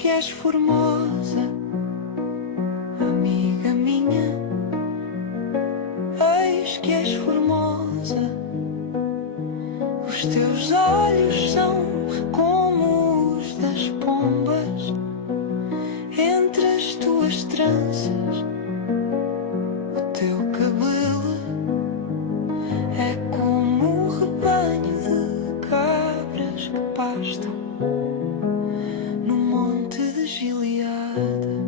que és formosa, amiga minha. Eis que és formosa. Os teus olhos são como os das pombas. Entre as tuas tranças, o teu cabelo é como um rebanho de cabras que pastam no monte de Gileade.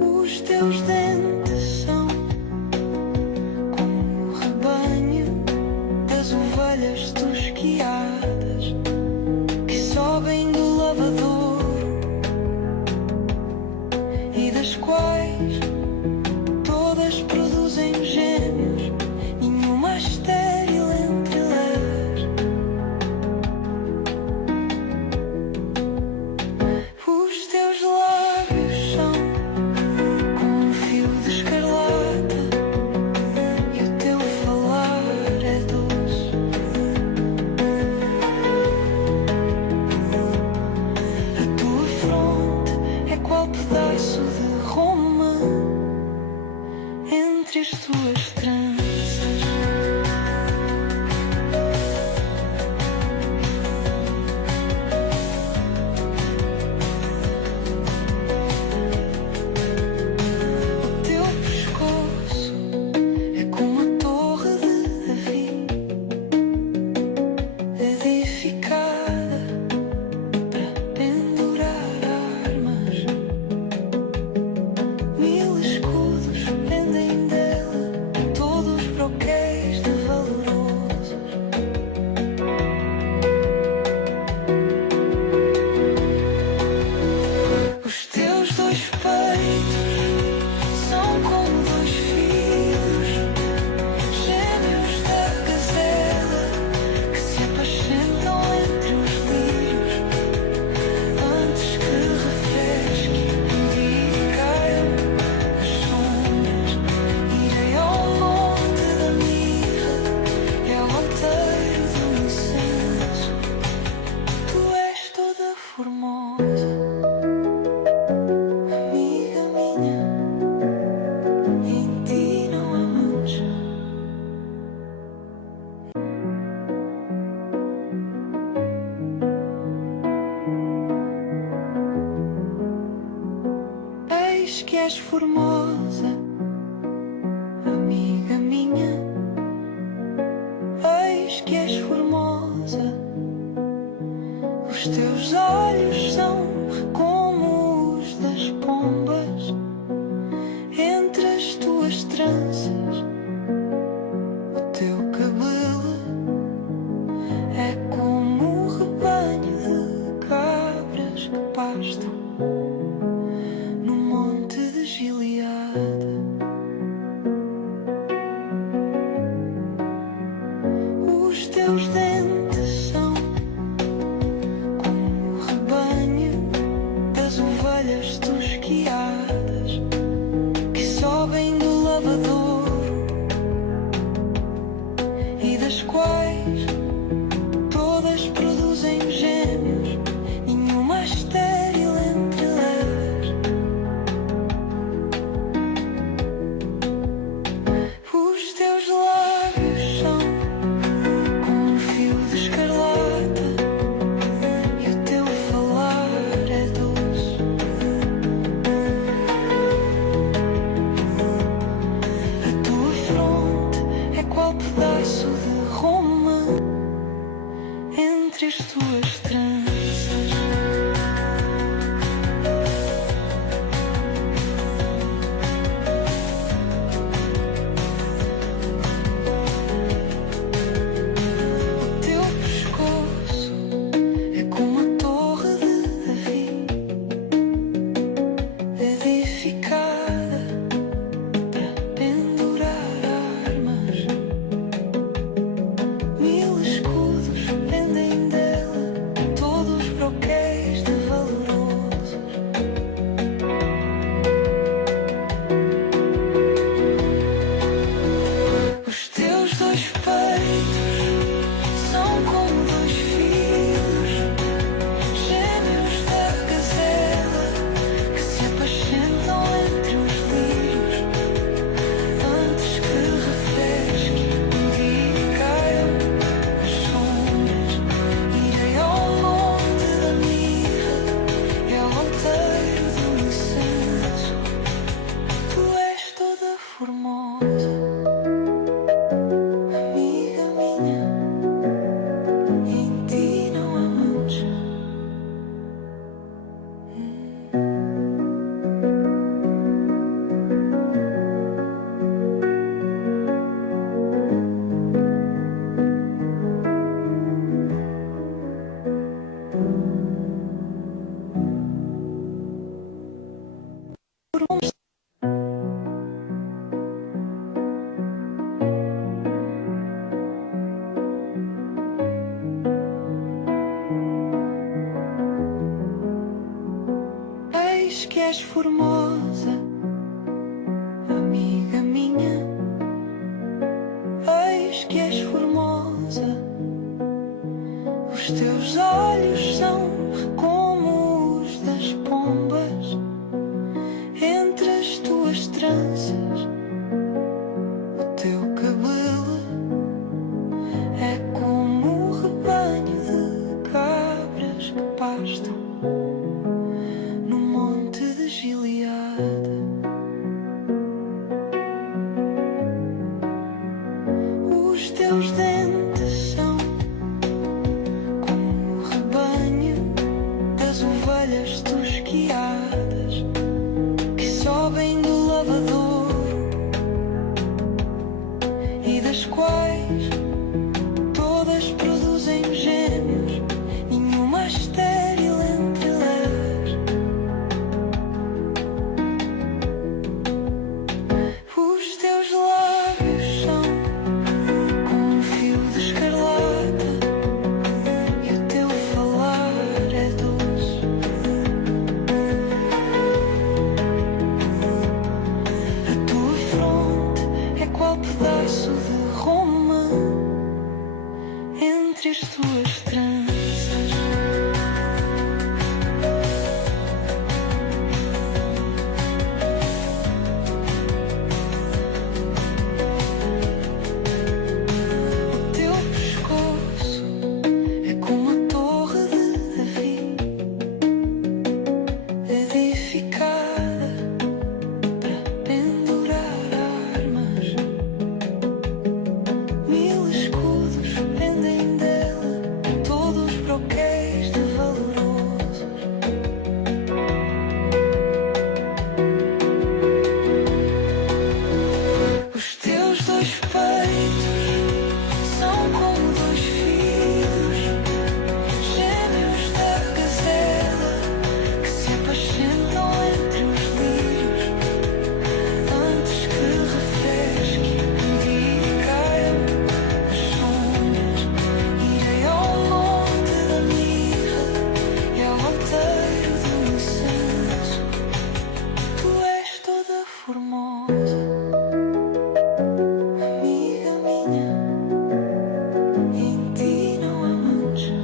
Os teus dentes são como o rebanho das ovelhas tosquiadas que sobem do lavadouro e das quais todas produzem gêmeos, nenhuma estéril entre elas. Os teus lábios são como um fio de escarlata e o teu falar é doce. A tua fronte é qual pedaço de Roma entre as tuas tranças. O teu pescoço é como a torre de Davi, edificada para pendurar armas. 1000 escudos pendem dela, todos broquéis de valorosos. Os teus dois peitos são como dois filhos, gêmeos da gazela que se apacentam entre os lírios, antes que refresque e caiam as sombras. Irei ao monte da mirra e ao alteiro do incenso. Tu és toda formosa, amiga minha, em ti não há mancha. Eis que és formosa, amiga minha. Eis que és formosa. Os teus olhos são como os das pombas. Entre as tuas tranças, o teu cabelo é como um rebanho de cabras que pastam no monte de Gileade. Os teus dentes são como o rebanho das ovelhas tosquiadas que sobem do lavadouro e das quais todas produzem gêmeos, nenhuma estéril entre elas. Os teus lábios são como um fio és formosa, amiga minha. Eis que és formosa. Os teus olhos são como os das pombas entre as tuas tranças. O teu cabelo é como um rebanho de cabras que pastam no monte de Gileade. Os teus dentes são como o rebanho das ovelhas tosquiadas que sobem do lavadouro e das quais todas produzem gêmeos, nenhuma estéril entre elas. Os teus lábios são como um fio de escarlata e o teu falar é doce. A tua fronte é qual pedaço de Roma entre as tuas tranças. O teu pescoço é como a torre de Davi, edificada para pendurar armas. 1000 escudos pendem dela, todos broquéis de valorosos. Os teus dois peitos são como dois filhos, gêmeos da gazela que se apacentam entre os lírios, antes que refresque e caiam as sombras. Irei ao monte da mirra e ao alteiro do incenso. Tu és toda formosa, amiga minha, em ti não há mancha.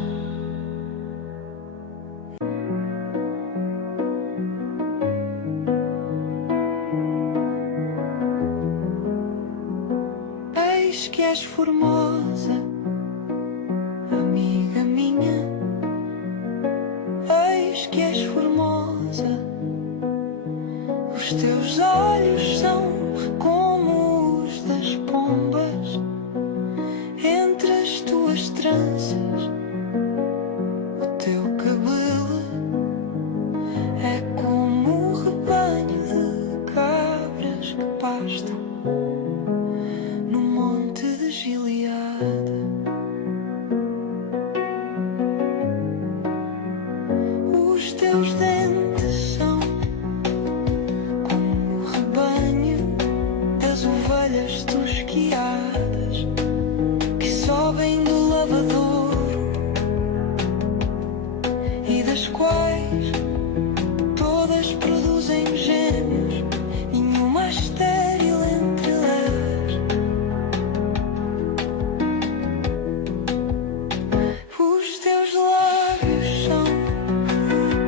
Eis que és formosa, amiga minha. Eis que és formosa. Os teus olhos são como os das pombas entre as tuas tranças. O teu cabelo é como um rebanho de cabras que pastam no monte de Gileade. Os teus dentes são como o rebanho das ovelhas tosquiadas que sobem do lavadouro e das quais todas produzem gêmeos, nenhuma estéril entre elas. Os teus lábios são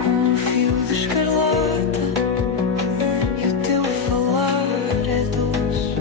como um fio de escarlata e o teu falar é doce.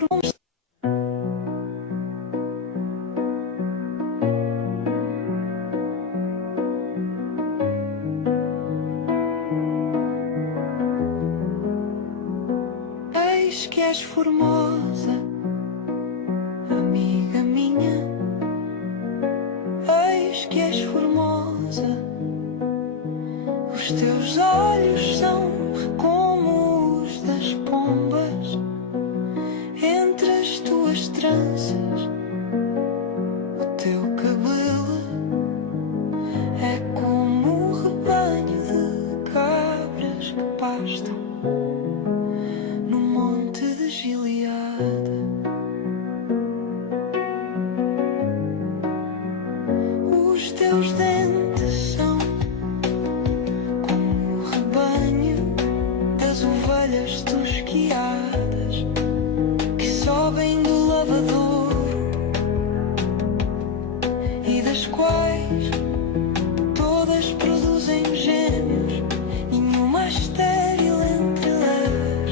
formosas. Eis que és formosa, amiga minha. Eis que és formosa. Os teus olhos são como os das pombas entre as tuas tranças. O teu cabelo é como um rebanho de cabras que pastam no monte de Gileade. Os teus dentes são como o rebanho das ovelhas tosquiadas que sobem do lavadouro e das quais todas produzem gêmeos, nenhuma estéril entre elas.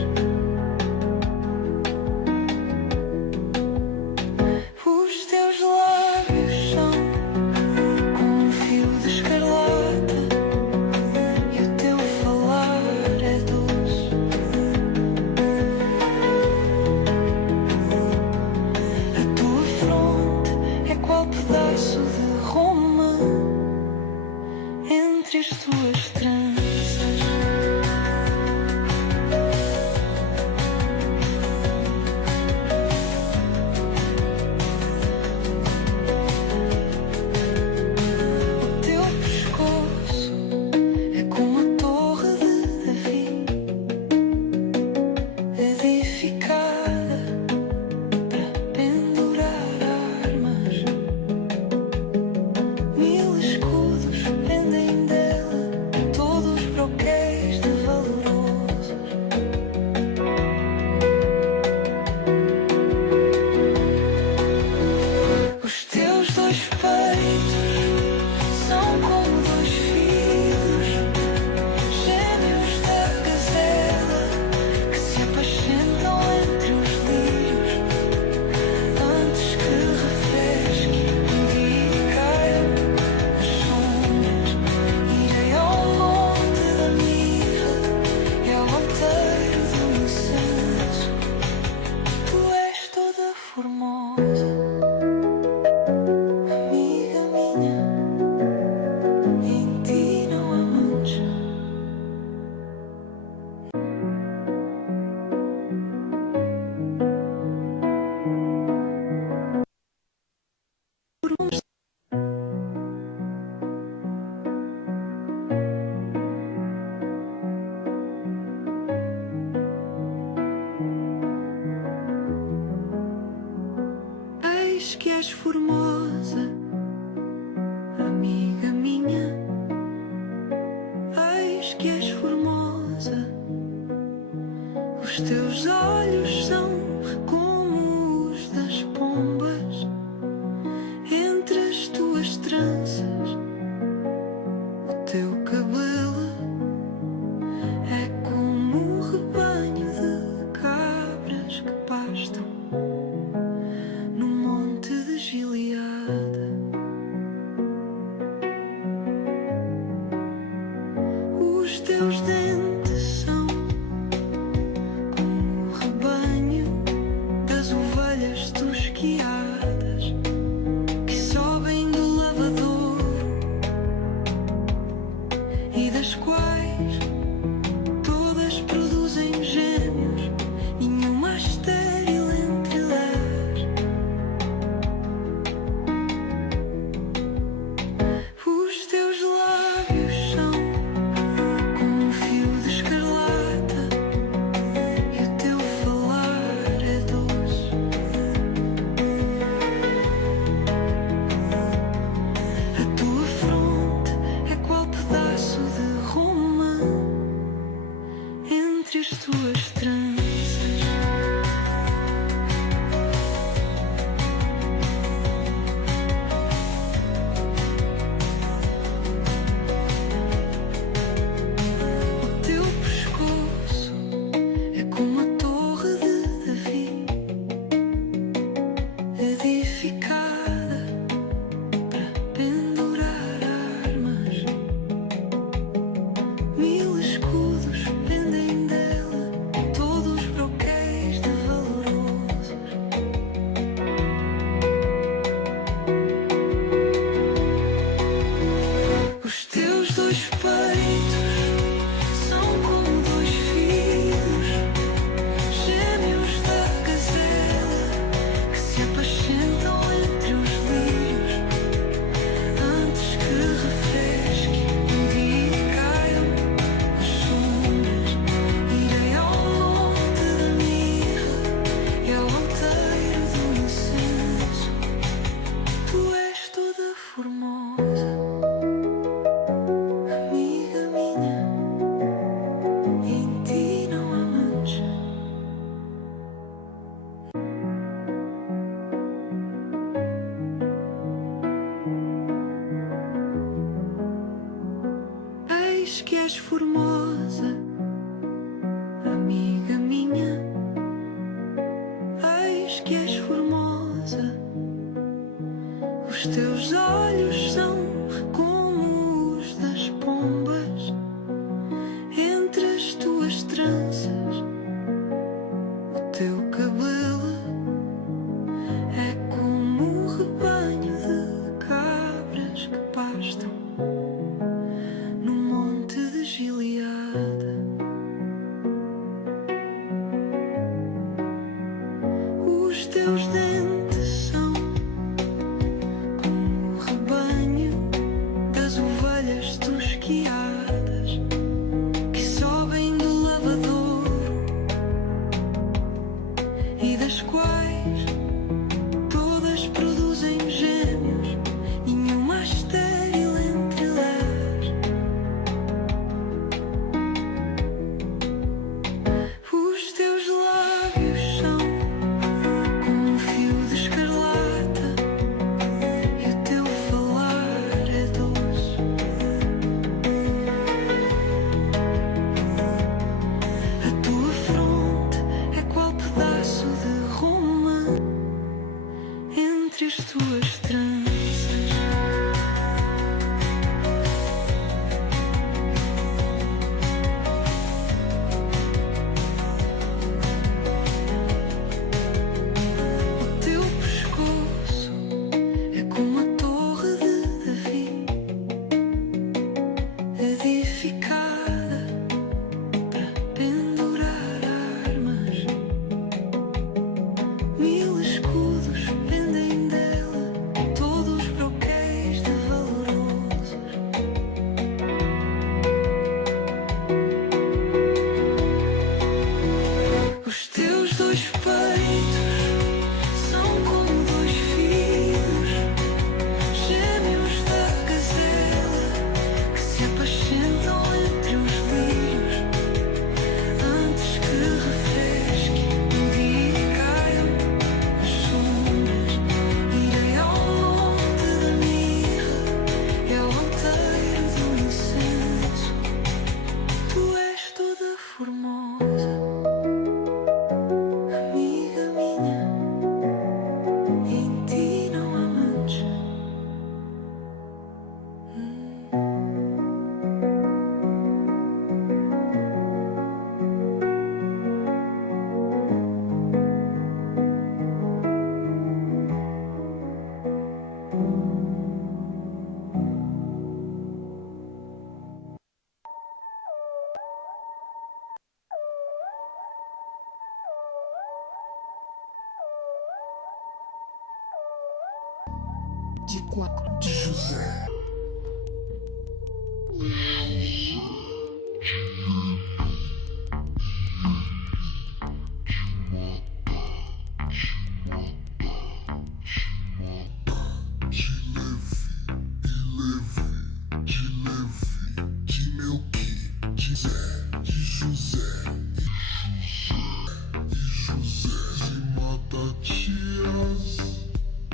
Os teus lábios são como um fio de escarlata e o teu falar é doce. A tua fronte é qual pedaço de Roma entre as tuas tranças. O teu pescoço é como a torre de Davi, edificada para pendurar armas. 1000 escudos pendem dela, todos broquéis de valorosos. Os teus dois peitos são como dois filhos, gêmeos da gazela que se apacentam entre os lírios. Antes que refresque o dia e caiam as sombras, irei ao monte da mirra e ao alteiro do incenso. Tu és toda formosa, amiga minha, em ti não há mancha. Eis que és formosa, amiga minha. Eis que és formosa. Os teus olhos são como os das pombas entre as tuas tranças. O teu cabelo é como um rebanho de cabras que pastam no monte de Gileade. Os teus dentes são como o rebanho das ovelhas tosquiadas formosa, amiga minha. Eis que és formosa. Os teus olhos são como os das pombas entre as tuas tranças. O teu cabelo é como um rebanho de cabras que pastam no monte de Gileade. Os teus dentes são como o rebanho das ovelhas tosquiadas que sobem do lavadouro e das quais todas produzem gêmeos e nenhuma estéril entre elas. Os teus lábios são como um fio de escarlata e o teu falar é doce. A tua fronte é qual pedaço de Roma entre as tuas tranças. O teu pescoço é como a torre de Davi, edificada para pendurar armas. 1000 escudos pendem dela, todos broquéis de valorosos. Os teus dois peitos são como dois filhos, gêmeos da gazela que se apacentam entre os lírios. Antes que refresque o dia e caiam as sombras, irei ao monte da mirra e ao alteiro do incenso. Tu és toda formosa, amiga minha. Em ti não há mancha. De quatro de José. De Melqui, de Zé, de José,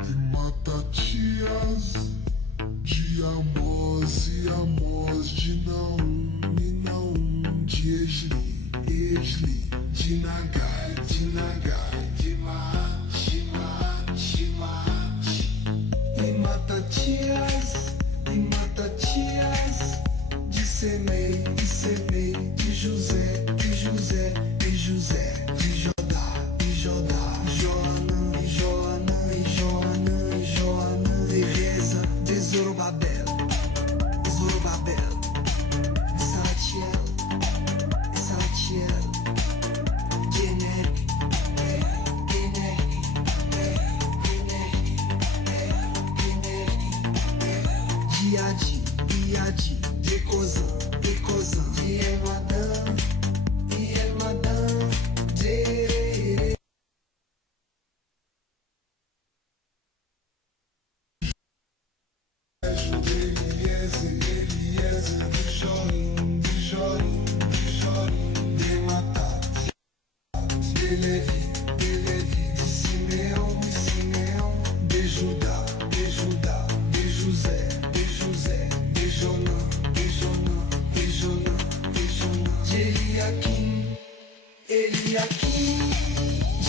de Matatias, de Amós e Amós, de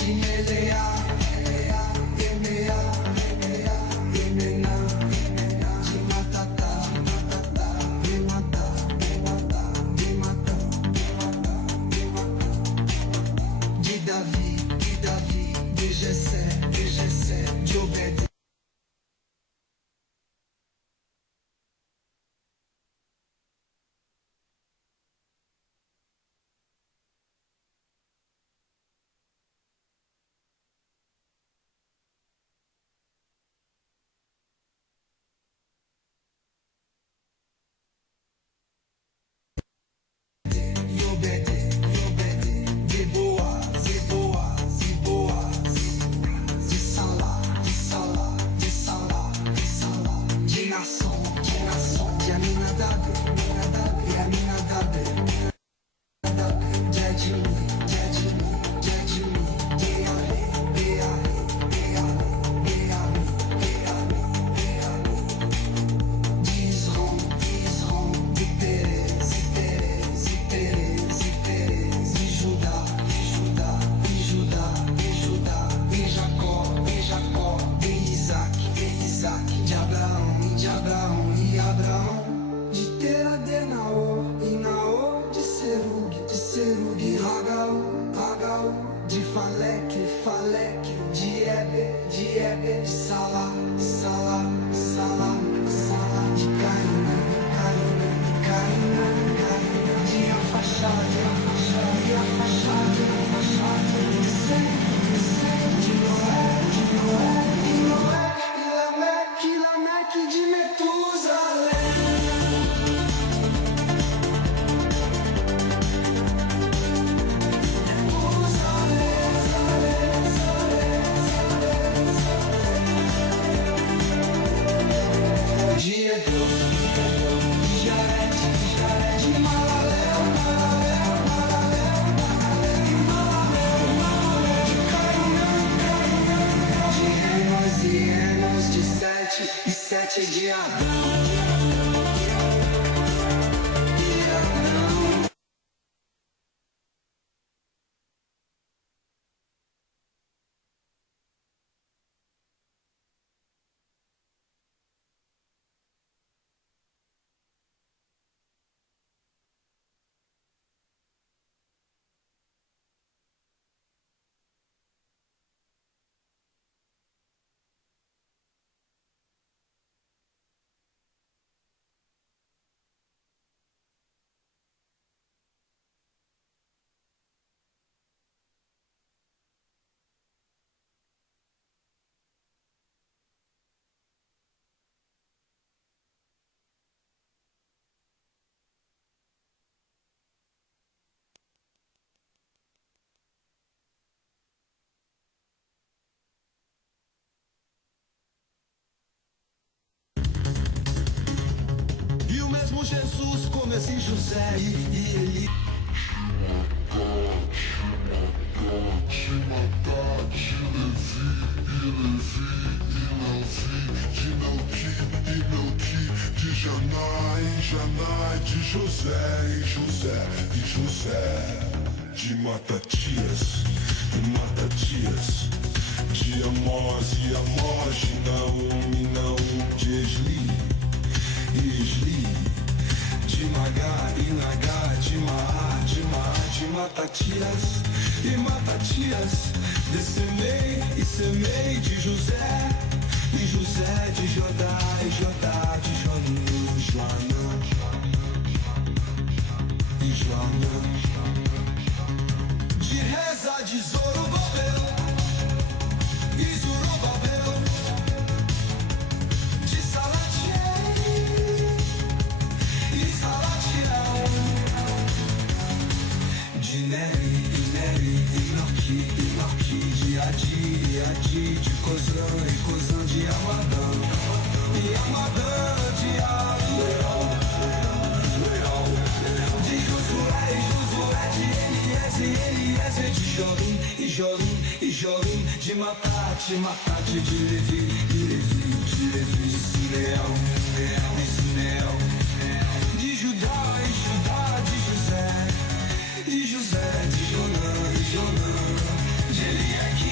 de Meleia, Emea, Emena, de Matatá, de Matá, de Matá, de Davi, de Gessé, de Obed. De E o mesmo Jesus como esse José e ele de Matá, de Melqui, de Janá, em Janá, de José, e José, de Matatias, de Amós, de Naum, de Esli, de Magá, Inagá, de Maá, de Matatias, e Matatias, de Semei, e Semei, de José, e José, de Jodá, e Jodá, de Joanã, e Joanã, de Reza, de Zorobabel, e Zorobabel, de Salatiel, e Salatiel, de Neri, Inoki, de Adi, de Cozã, e Cozã, de Amadã, e Amadã, de Leão, de Josué, de Eliezer, de Jorim, de Matate, de Levi, de Simeão, de Judá, de José, de Jonã, de Eliakim,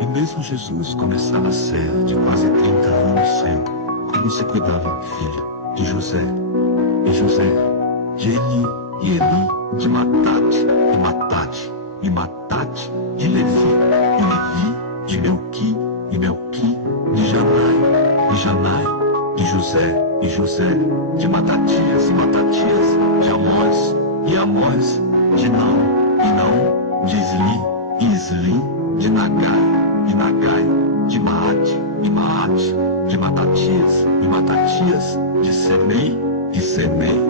E mesmo Jesus começava a ser de quase 30 anos sem, como se cuidava, filha, de José, e José, de Eli, e Eli, de Matate, e Matate, e Matate, de Levi, e Levi, de Melqui, e Melqui, de Janai, e Janai, de José, e José, de Matatias, e Matatias, de Amós, e Amós, de Não, e Não, de Isli, e Isli, de Nagai, e Nagai, de Maate, e Maate, de Matatias, e Matatias, de Semei, e Semei,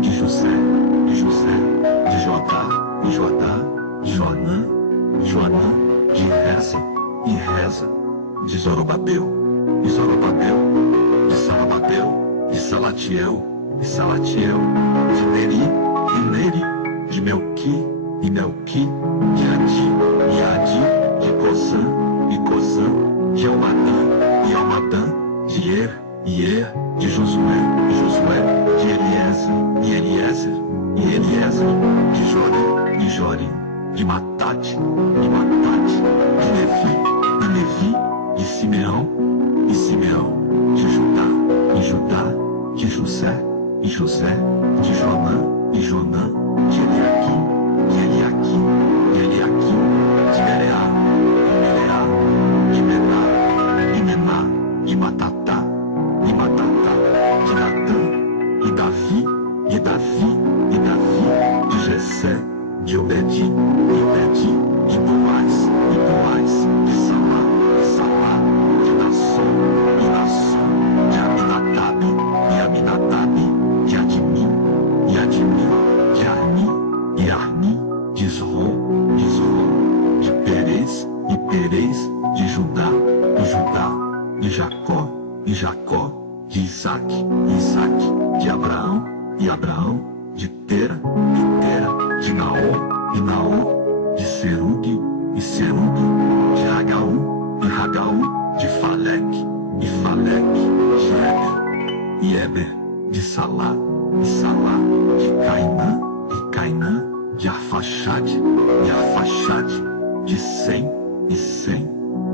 de José, e José, de Jodá, e Jodá, de Joanã, Joanã, de Reza, e Reza, de Zorobabel, e Zorobabel, de Salababel, de Salatiel, e Salatiel, de Neri, e Neri, de Melqui, e Melqui, de Adi, e Adi, de Cozã, e Cozã, de Elmadã, e Elmadã, de Er, de Josué, e Josué, de Eliezer, e Eliezer, e Eliezer, de Jorim, e Jorim, de Matate, e Matate, de Levi, e Levi, de Simeão, e Simeão, de Judá, e Judá, de José, e José, de Jonã, e Jonã, de Eliaquim, e Eliaquim, e Eliaquim, de Bereá, e Bereá, de Mená, e Mená, de Matatá, e Matatá, de Natã, e Davi, e Davi, e Davi, de Jessé, de Obedi, e Obedi, de Boaz, e Boaz, de Salá, e Salá, de Nasson, e Nasson, de Aminadab, e Aminadab, de Admim, e Admim, de Arni, e Arni, de Isrom, e Isrom, de Perez, e Perez, de Judá, e Judá, de Jacó, e Jacó, de Isaque, e Isaque, de Abraão, e Abraão, de Tera, e Tera, de Naor, e Naor, de Serugue, e Serugue, de Ragaú, e Ragaú, de Faleque, e Faleque, de Eber, e Eber, de Salá, e Salá, de Cainã, e Cainã, de Arfaxade, e Arfaxade, de Sem, e Sem,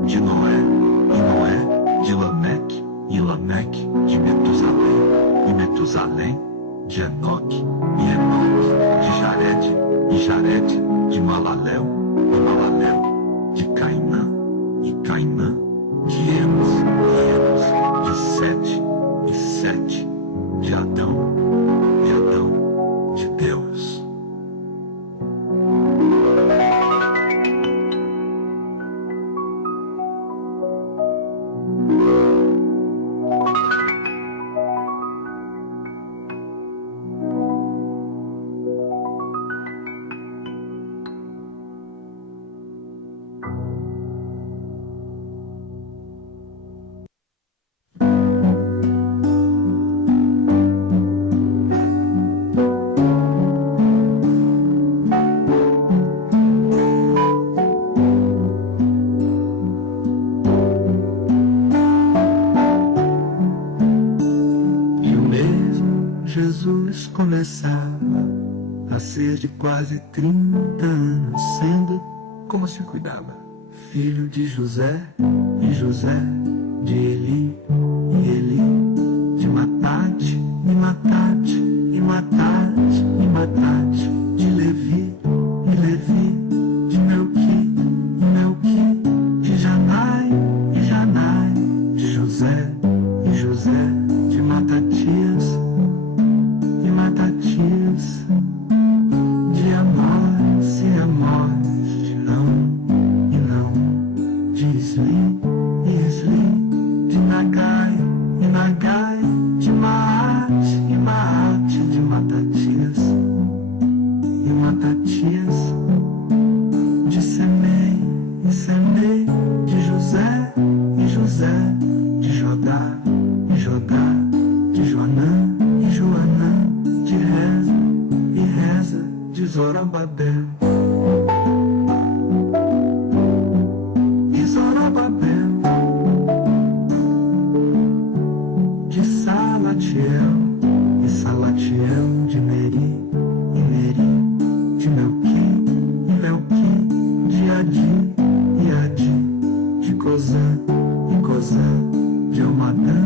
de Noé, e Noé, de Lameque, e Lameque, de Metusalém, e Metusalém, de Enoque, e Enoque, de Jared, e Jared, de Malalel, e Malalel, de Cainã, e Cainã, de Enos, e Enos, de Sete, e Sete, de Adão, e Adão, começava a ser de quase 30 anos, sendo como se cuidava, filho de José, e José, de Eli, e Eli, de Matate, e Matate, e Matate, e Matate, de Levi, e Levi, de Melqui, e Melqui, de Janai, e Janai, de José, e José, de Matatias, e Matatias, de Amós, e Amós, de Não, e Não, de Isli, e Isli, de Nagai, e Nagai, de Maate, e Maate, de Matatias, e Matatias, de Semei, e Semei, de José, e José, de Jodá, e Jodá, de Joanã, e Joanã, de Reza, e Reza, de Zorobabel, e Zorobabel, de Salatiel, e Salatiel, de Meri, e Meri, de Melqui, e Melqui, de Adi, e Adi, de Cozã, e Cozã, de Almadã,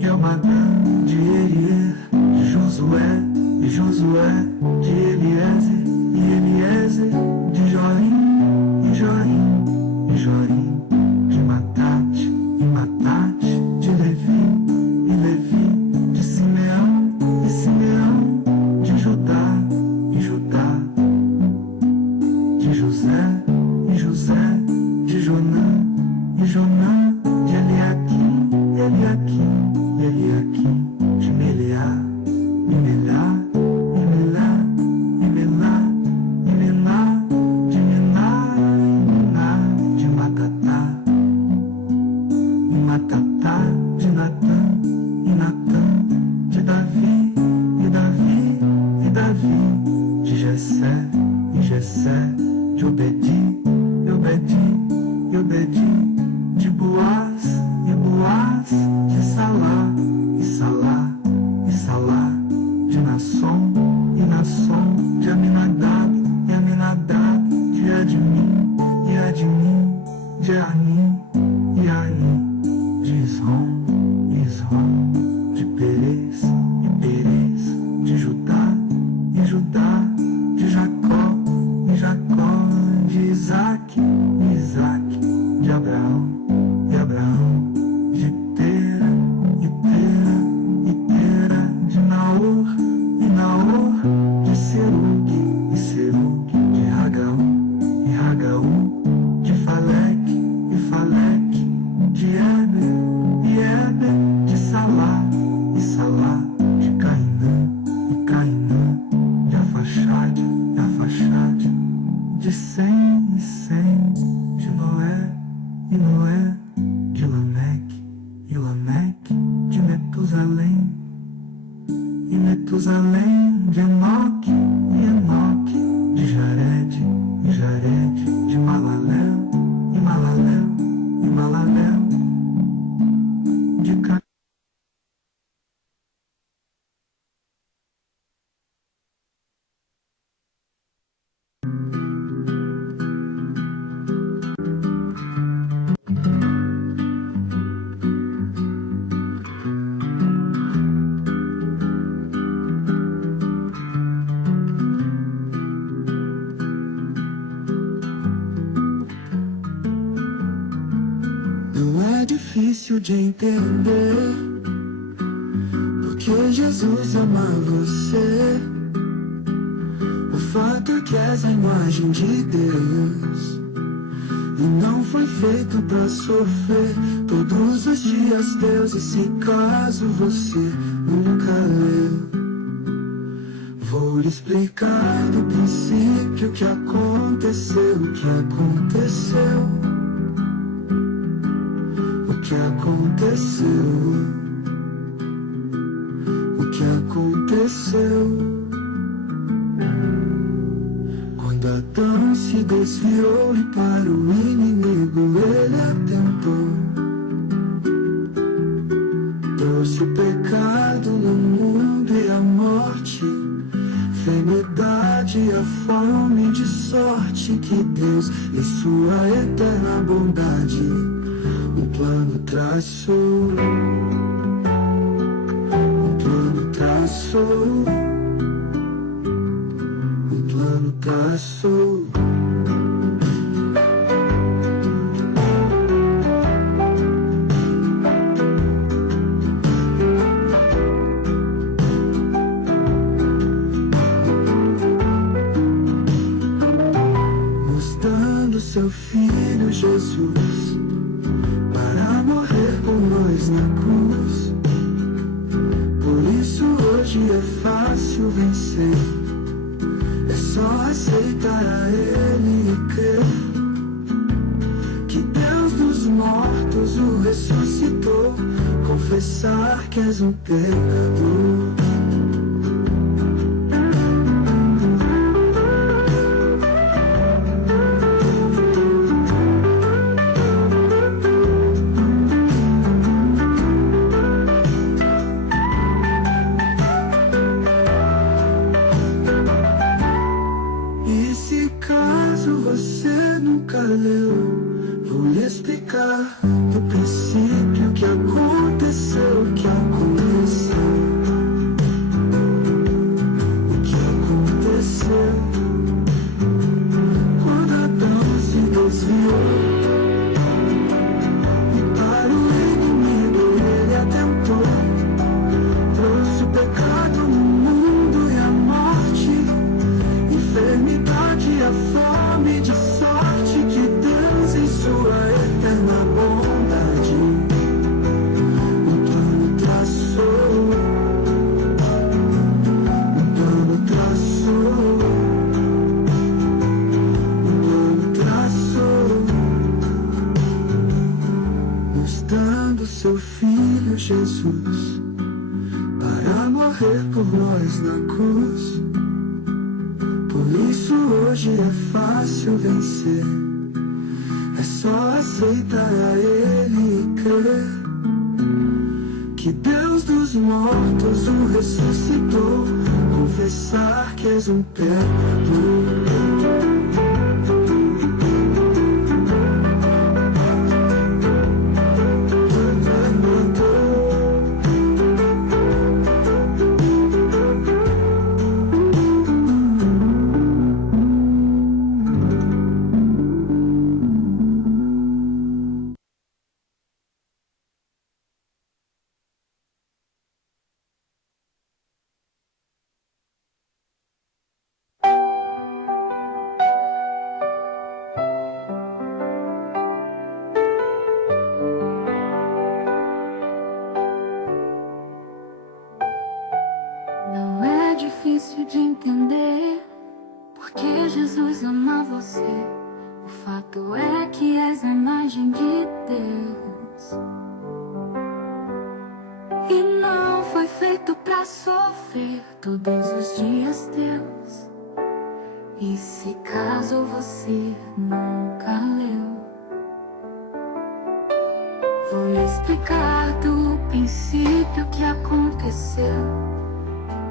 e Almadã, de Elier, de Josué, e Josué, de Eliezer, e Eliezer, de Jorim, e Jorim, e Jorim, de Matate, e Matate, de Levi, e Levi, de Simeão, e Simeão, de Judá, e Judá, de José, e José, de Jonã, e Jonã, de Eliaquim, e Eliaquim, e Eliaquim, de Meleá, e Melá, e Melá, e Melá, e Melá, de Mená, e Mená, de Matatá, e Matatá, de Natã, e Natã, de Davi, e Davi, e Davi, de Jessé, e Jessé, de Obedi, e Obedi, e Obedi, de Boaz, e Boaz, de Salá, e Salá, e Salá, de Nasson, e Nasson, de Aminadab, e Aminadab, de Admin, e Admin, de Anim, e Aim, de Isrom, e Isrom, de Perez, e Perez, de Judá, e Judá, de Jacó, e Jacó, de Isaque, e Isaque, de Abraão, e Abraão, de Tera, e Tera, e Tera, de Naor, e Naor, de Serug, e Serug, de Ragaú, e Ragaú, de Faleque, e Faleque, de Eber, e Eber, de Salá, e Salá, de Cainã, e Cainã, de Afaxade, e Afaxade, de Sem, e Sem, de Noé, e Noé, de Lameque, e Lameque, de Metusalém, e Metusalém, de Enoque, e Enoque, de Jared, e Jared, de Malalel, e Malalel, e Malalel, de Ca... Não é difícil de entender porque Jesus ama você. O fato é que és a imagem de Deus e não foi feito pra sofrer todos os dias, Deus. E se caso você nunca leu, vou lhe explicar do princípio o que aconteceu, o que aconteceu, o que aconteceu, o que aconteceu. Quando Adão se desviou e para o inimigo ele atentou, trouxe o pecado no mundo e a morte. fome de sorte que Deus, em sua eterna bondade, um plano traçou. Um plano traçou. Um plano traçou. Seu Filho Jesus, para morrer por nós na cruz. Por isso hoje é fácil vencer, é só aceitar a Ele e crer que Deus dos mortos o ressuscitou, confessar que és um pecador. Você nunca leu, vou lhe explicar do princípio que aconteceu, o que aconteceu. O que aconteceu quando Adão se desviou e para o inimigo ele atentou, trouxe o pecado no mundo e a morte, enfermidade e a fome de sorte que Deus em sua eterna bondade um plano traçou. Um plano traçou. Um plano traçou, nos dando seu Filho Jesus para morrer por nós na cruz. Por isso hoje é fácil vencer, é só aceitar a Ele e crer que Deus dos mortos o ressuscitou, confessar que és um pecador. Não é difícil de entender porque Jesus ama você. O fato é que és a imagem de Deus e não foi feito pra sofrer todos os dias teus. E se caso você nunca leu, vou lhe explicar do princípio que aconteceu.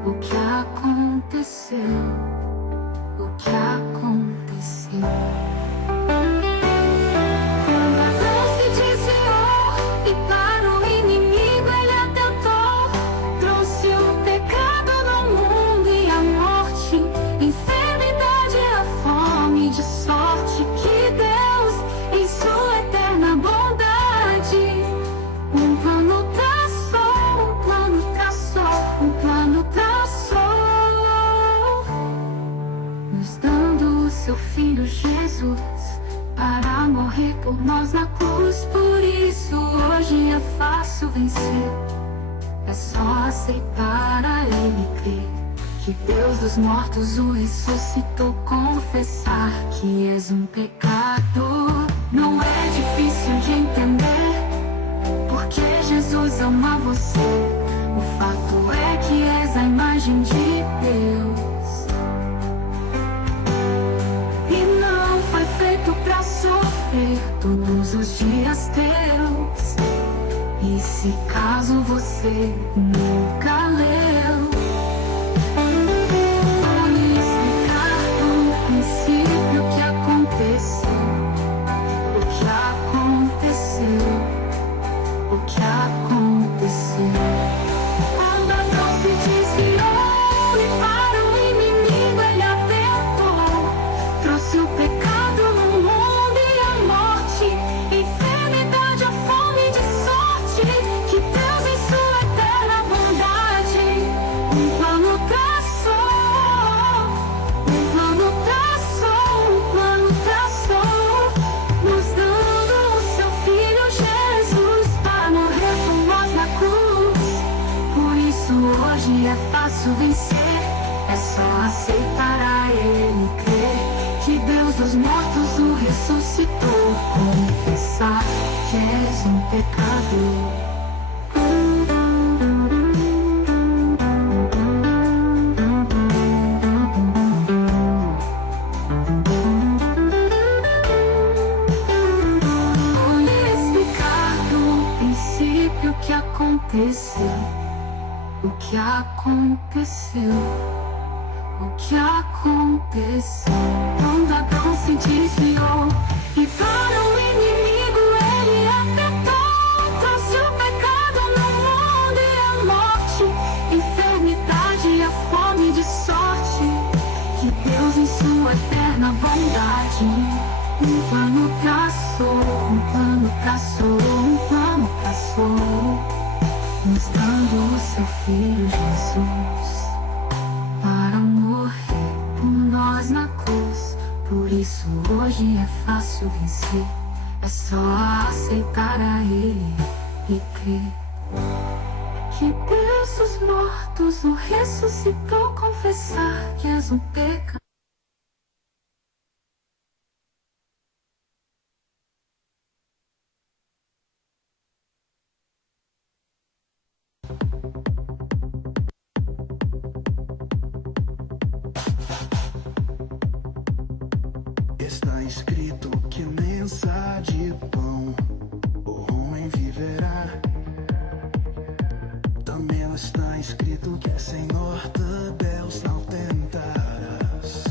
O que aconteceu, o que aconteceu. Quando Adão se desviou e para o inimigo ele atentou, trouxe o pecado no mundo e a morte, enfermidade e a fome de sorte que Deus, em sua eterna bondade, um plano traçou, um plano traçou, um plano traçou, nos dando o seu Filho Jesus para morrer por nós na cruz. Por isso hoje é fácil vencer, é só aceitar a Ele e crer que Deus dos mortos o ressuscitou, confessar que és um pecador. Não é difícil de entender porque Jesus ama você. O fato é que és a imagem de Deus e não foi feito pra sofrer todos os dias teus. E se caso você nunca leu, vou lhe explicar do fácil vencer, é só aceitar a Ele e crer que Deus dos mortos o ressuscitou. Confessar que és um pecador. O que aconteceu? O que aconteceu? Quando Adão se desviou e para o inimigo ele atentou, trouxe o pecado no mundo e a morte, enfermidade e a fome de sorte. Que Deus em sua eterna bondade um plano traçou, um plano traçou, um plano traçou, nos dando o seu Filho Jesus para morrer por nós na cruz. Por isso hoje é fácil vencer, é só aceitar a Ele e crer que Deus dos mortos o ressuscitou. Confessar que és um pecador. Está escrito que nem só de pão o homem viverá. Também está escrito que é Senhor de Deus não tentarás.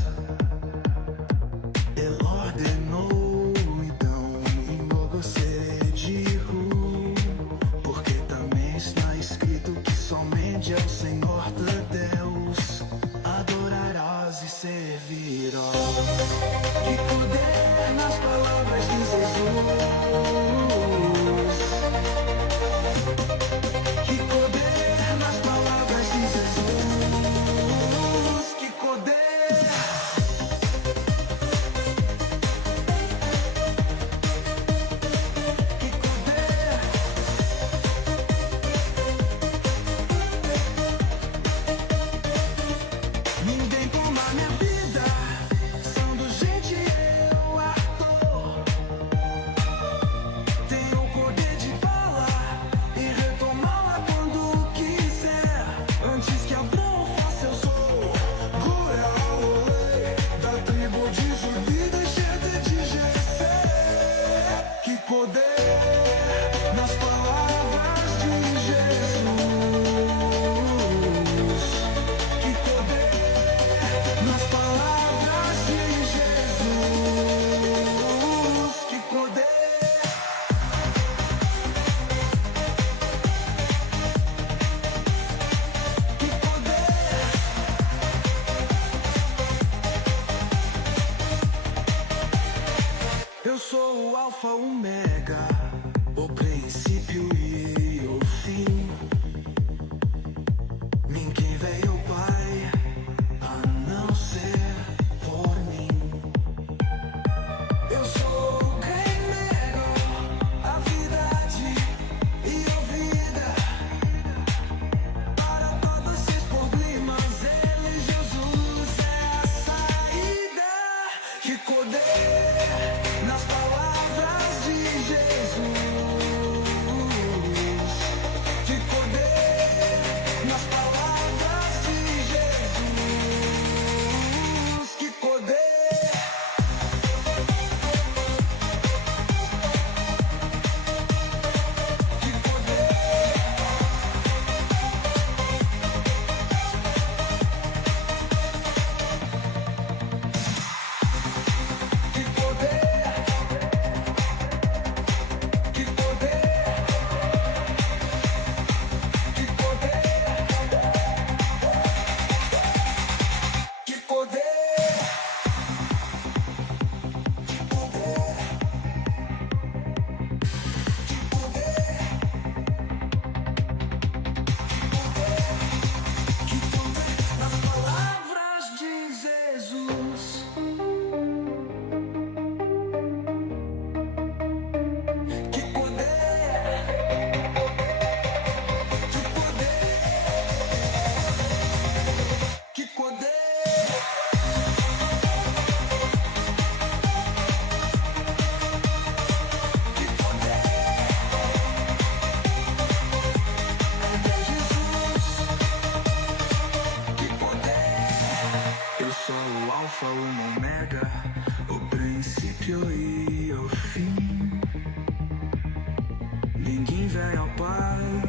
vem ao Pai,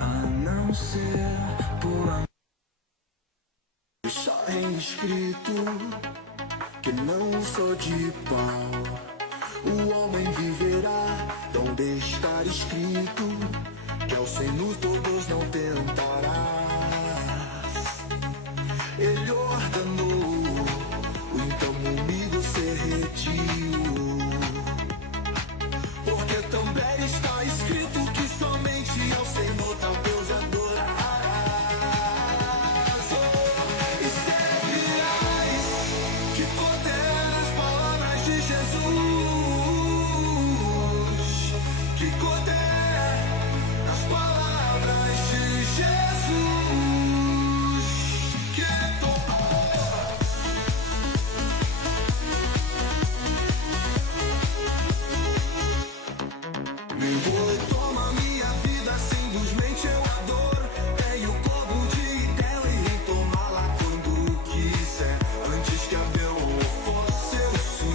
a não ser por amor. Está escrito que não sou de pau, o homem viverá, onde está escrito que ao Senhor todos não tentarás. Ele ordenou, então comigo se rediu, porque também está escrito que somente ao Senhor teu Deus adorarás. Oh, e servirás, que contém as palavras de Jesus, que contém as palavras de Jesus, que me doe, toma minha vida, simplesmente eu adoro. Tenho como de dela e tomá-la quando quiser, antes que Abel fosse eu sou.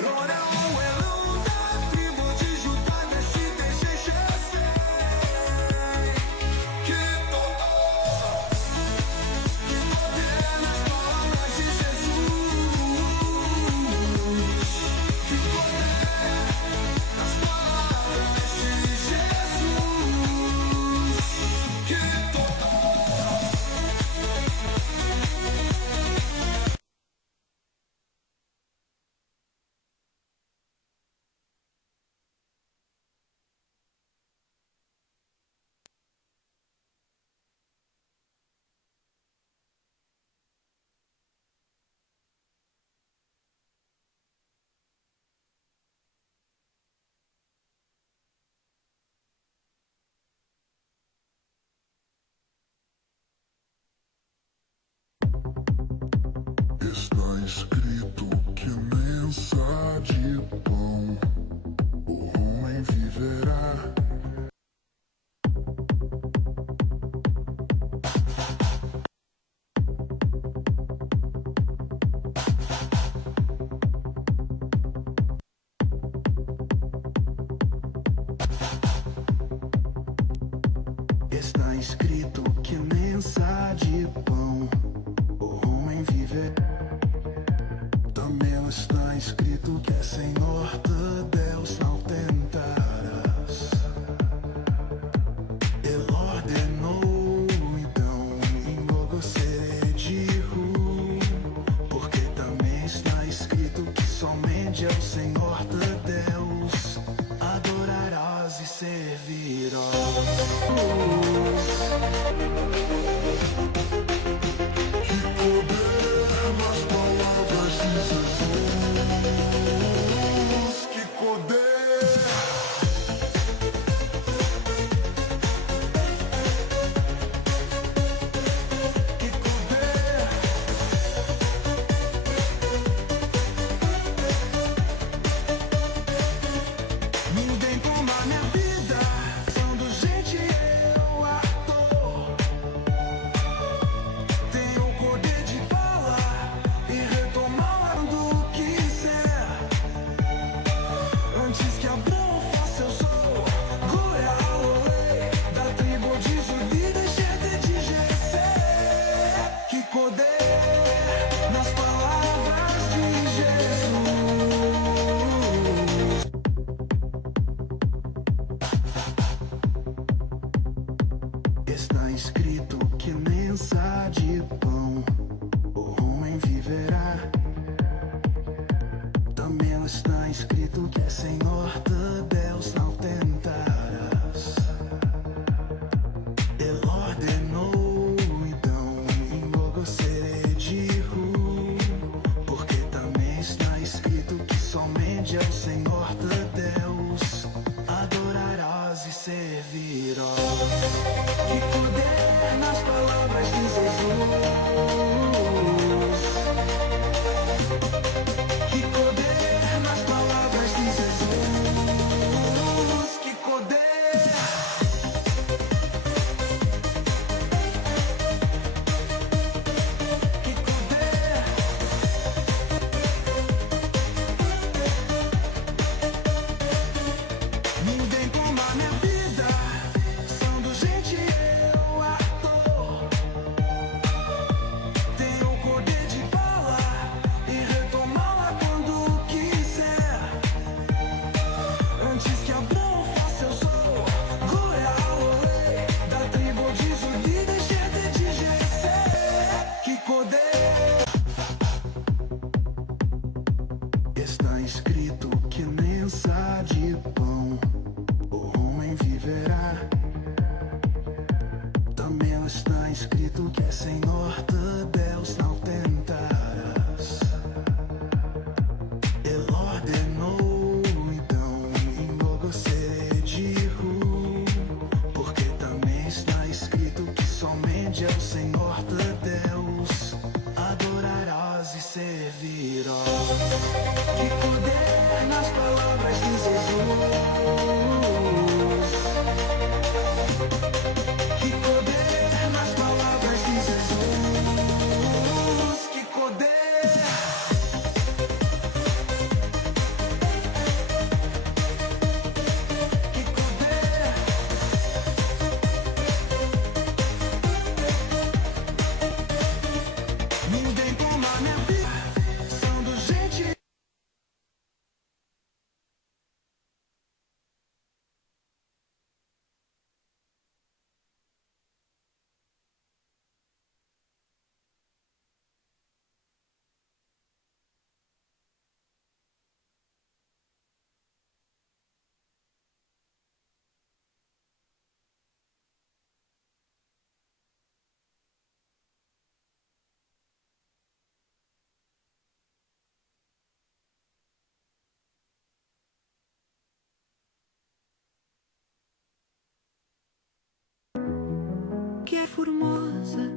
Glória ao Elão da tribo de Judá, deste TGGC, que tocou, que contém as palavras de Jesus, que contém as palavras de Jesus, que tocou. Está escrito que nem só de pão o homem viverá. Está escrito que nem só de pão o homem vive. Também está escrito que é Senhor de Deus não tentarás. Ele ordenou, então em logo serei digo, porque também está escrito que somente ao Senhor de Deus adorarás e servirás. Que poder nas palavras de Jesus, que poder. Que poder. Ninguém toma minha vida, sendo gente eu ator. Tenho o poder de falar e retomar quando quiser. Antes que Abraão fosse eu sou. Glória ao rei da tribo de Judá, chefe de GC. Que poder nas palavras de Jesus. Está escrito que nem só de pão o homem viverá. Também está escrito que é Senhor de Deus não tentarás. Ele ordenou, então em logo serei digo, porque também está escrito que somente ao Senhor de Deus adorarás e servirás. Que poder nas palavras de Jesus. Que poder nas palavras de Jesus. Que poder. Que poder. formosa.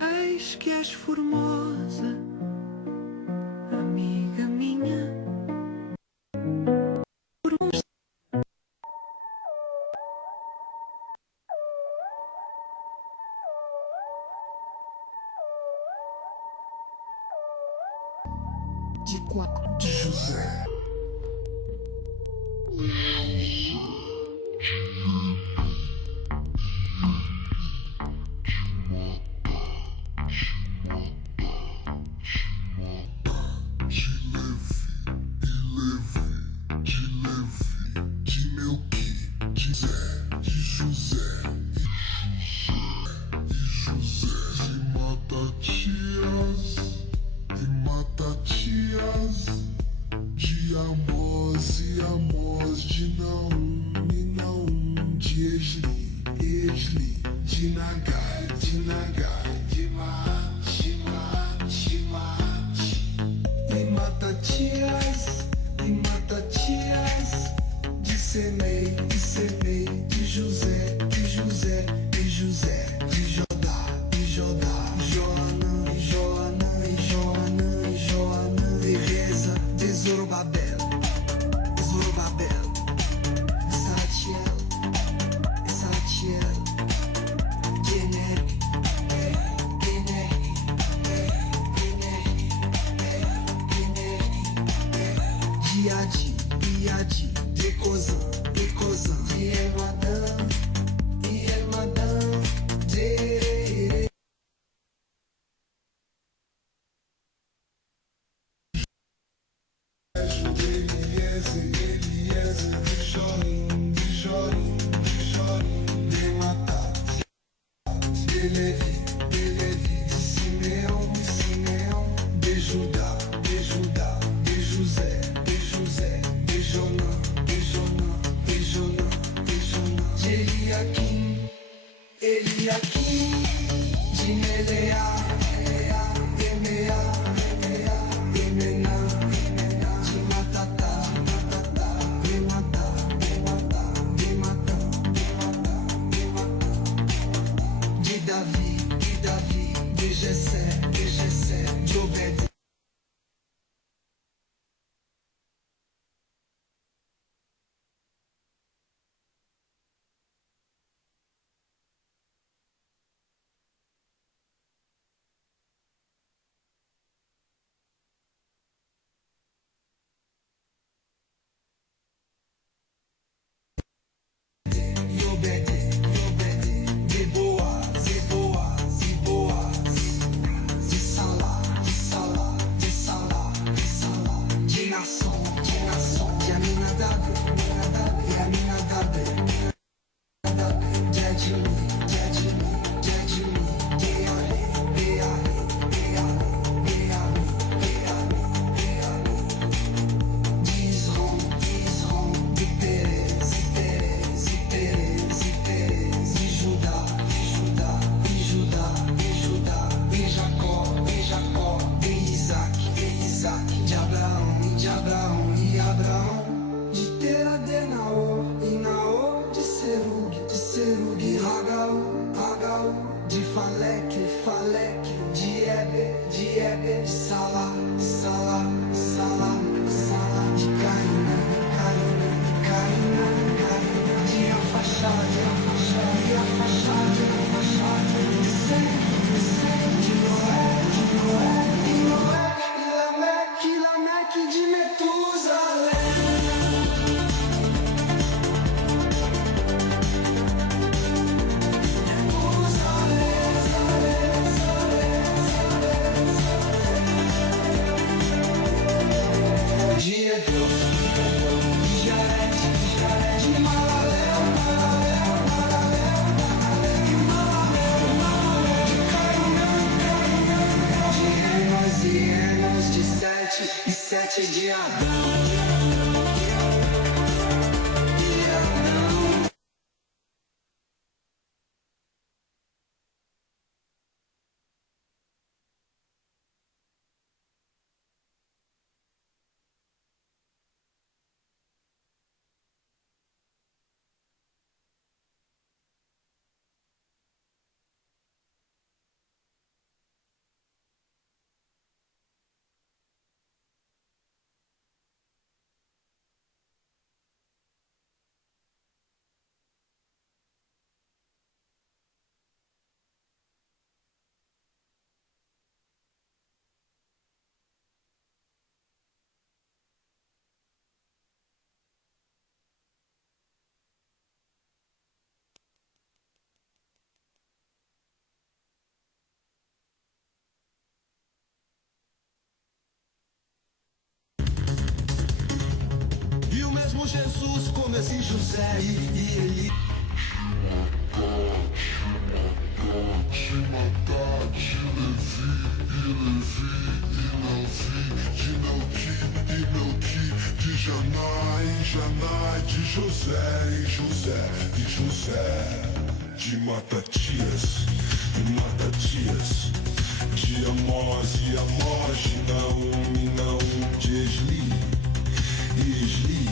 Eis que és formosa, amiga minha. de José. De Melqui, de Zé, de José, de Matatias, de Amós e Amós, de Naum e Naum, de Esli, de Nagai, de Mate, e Matatias, de Semei, de José, de Jodá, Joanã, de Reza, de Zorobabel, de Salatiel, de Enek, de Adi, de Cozan, de Elmadã, de Eliezer, de Jorim, de Matat, de Levi, de Simeão, de Judá, de José, de Jonã, de Eliakim, de Meleá, de Mená, de Matatá, de Matã, de Davi, de Jessé, de Obed. De Boaz, de Salá, de Nação, de Aminadab, de Admi, de de Isrom, de Perez, de Judá, de Jacó, de Isaac, de Abraão, de Tera, de Naor, de Serug, de Hagaú, de Faleque, de Eber, de Salá, de Cainã, de Arfaxade, de Sem, de Noé, e Lameque, de Metusalém. De Edom, de Jared, de Malalel, de Enos, de Sete, de Adão. Messi, José e Eli. De Janai, Janai, de José e José e José, de Matatias e Matatias, de Amós e Amós, de Naum e Naum, de Esli e Esli,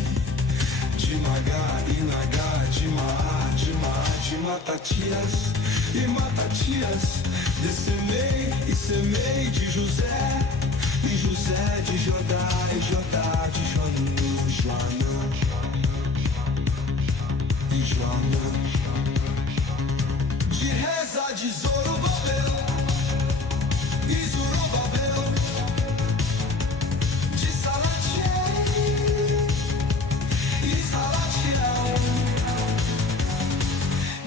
de Nagá e Nagá, de Maá, de Maá, de Matatias e Matatias, de Semei e Semei, de José e José, de Jodá e Jodá, de Joanã, Joanã e Joanã, de Reza, de Zorobabel e Zorobabel, de Salatiel e Salatiel,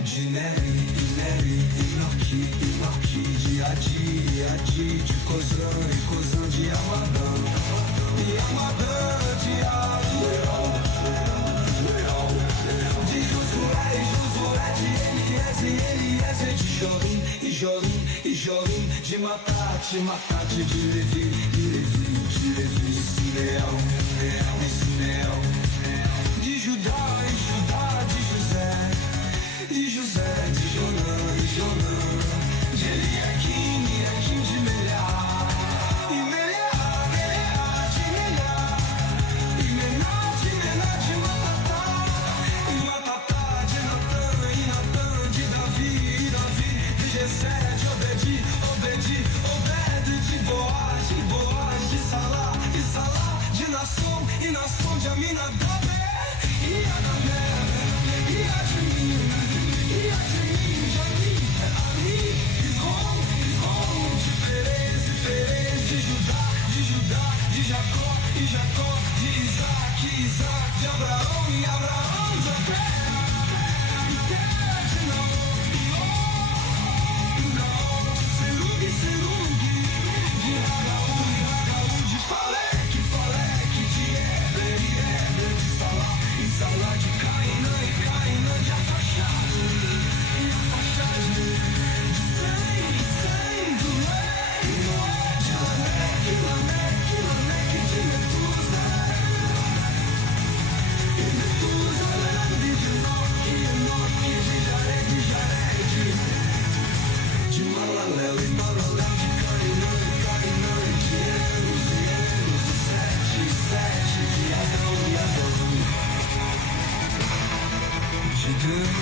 de Neri e Neri, Enoque e Enoque, de Adi e Adi, de Cozã e Cozã, de Amadã e Amadã, de Aluel, de Josué e Josué, de Eliese e Eliese, de Jorim e Jorim e Jorim, de Matate e Matate, de Levi e Levi, de Levi, de Simeão e Simeão, de Judá e Judá, de José e José, de Jonã e Jonã, de Eliakim e Eliakim, de Melá e Melá, Melá, de Melá e Mená, de Mená, de Matatá e Matatá, de Natã e Natã, de Davi e Davi, de Jessé, de Obedi, Obedi, Obed, de Boaz e Boaz, de Salá e Salá, de Nação e Nação, de Aminadab e Adabé e Admir e Admir, de Ali, Ali, Isrom, Isrom, de Perez e Perez, de Judá, de Jacó e Jacó, de Isaac e Isaac, de Abraão e Abraão, de Terra e Terra, de Naom e Naom, de Serug e Serug, de Ragaú e Ragaú, de Faleque, Faleque, de Eber e Eber, de Salá e Salá, de Cainã e Cainã, de Arfaxade e Arfaxade, de Sem e Sem, do Lé e Noé, de Lameque, Lameque, Lameque, de Metusalém e Metusalém, de Enoque, Enoque, de Jared, de Malalel e Malalel, de Cainã e Cainã, de Enos e Enos, de Sete e Sete, de Adão e Adão, de Deus.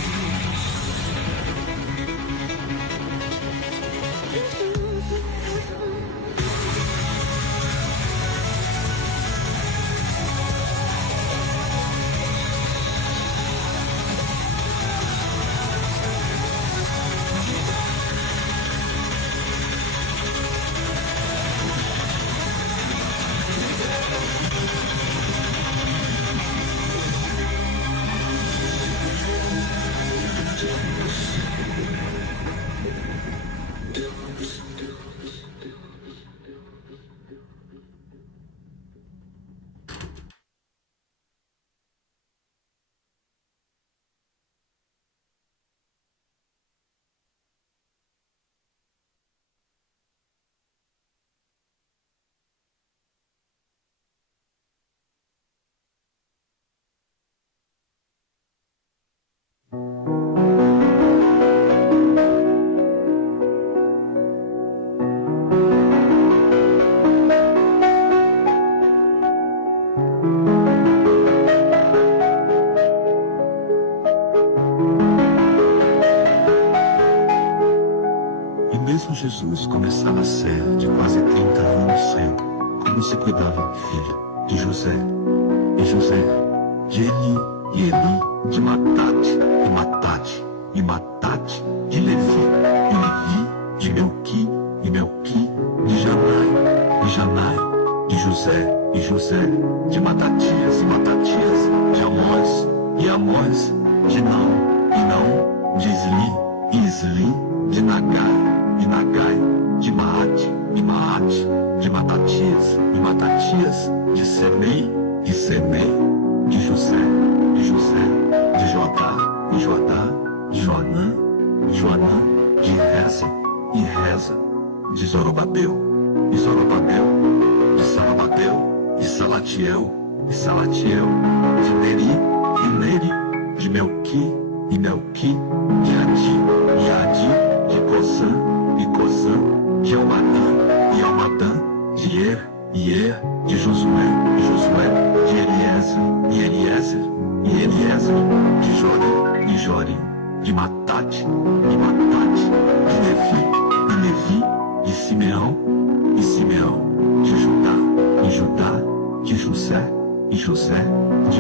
Mesmo Jesus começava a ser de quase 30 anos sem, como se cuidava filha de José e José, de Eli e Eli, de Matate e Matate e Matate, de Levi e Levi, de Melqui e Melqui, de Janai e Janai, de José e José, de Matatias e Matatias, de Amós e Amós, de Naum e Naum, de Isli e Isli, de Nagai e Nagai, de Maate e Maate, de Matatias e Matatias, de Semei e Semei, de José, de Jodá, de Jodá, de Joanã, de Reza, e Reza, de Zorobabel, de Salababel, de Salatiel, de Neri, de Melqui, de Adi, de Cozã, de Almadã, de de Josué, de Eliezer, de Jorim, de Matate, de Levi, de Simeão, de Judá, de José, de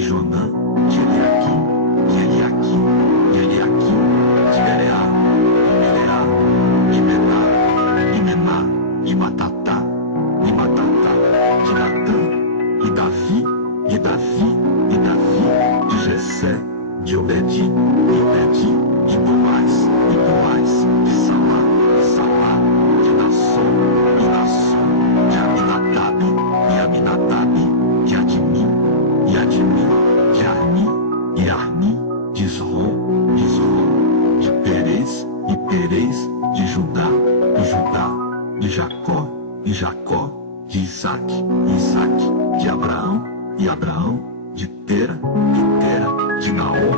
Jonã, de Eliaquim, de Bereá, de Mená, de Matatá, de Natã, de Davi, de Jessé, de Obedi, de Boaz, de Salá, de Nasson, de Aminadab, de Admim, de Arni, de Zron, de Perez, de Judá, de Jacó, de Isaac, de Abraão, de Tera, de Naor,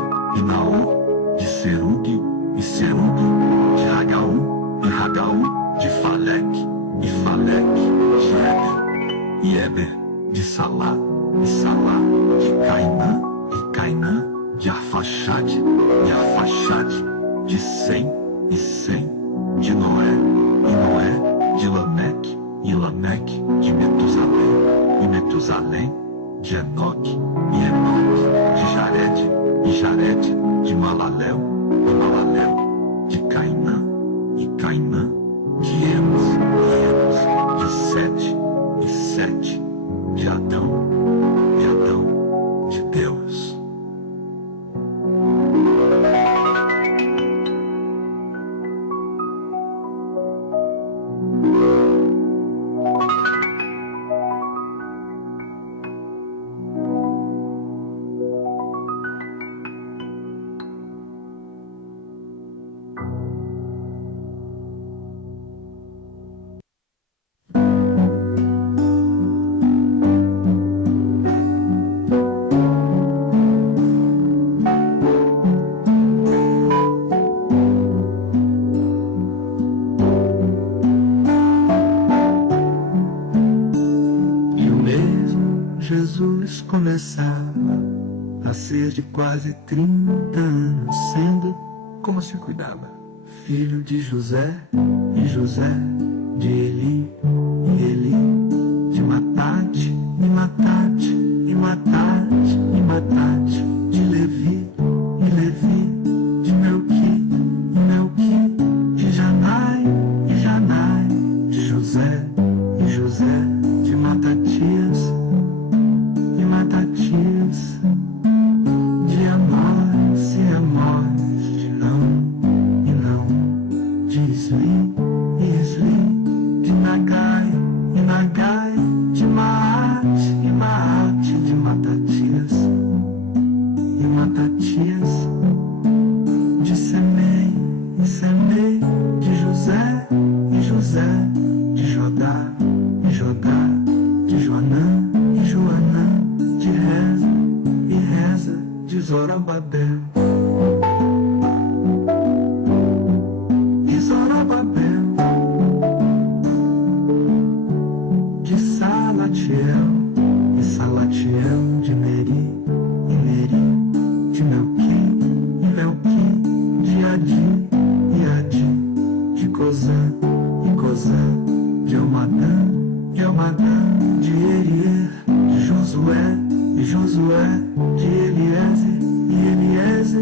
de Serug, de Hagaú, de Falec, de Eber, de Salá, de Cainã, de Arfaxade, de Sem, de Noé, de Lameque, de Metusalém, de Enoque, de Jared, de Malalel, de Cainã, de Enos, de Sete, de Adão, de Deus. Jesus começava a ser de quase 30 anos, sendo como se cuidava, filho de José, de Eli, de Matate, de Levi, de Melqui, de Janai, de José, de Matatias, de Amós, de Não, de Isli, de Nagai, de Maate, de Matatias, de Semei, de José, de Jodá, de Joanã, de Reza, de Zorobabel, de Salatiel, de Neri, de Melqui, de Adi, de Cozã, de Almadã, de Erier, de Josué, de Eliezer,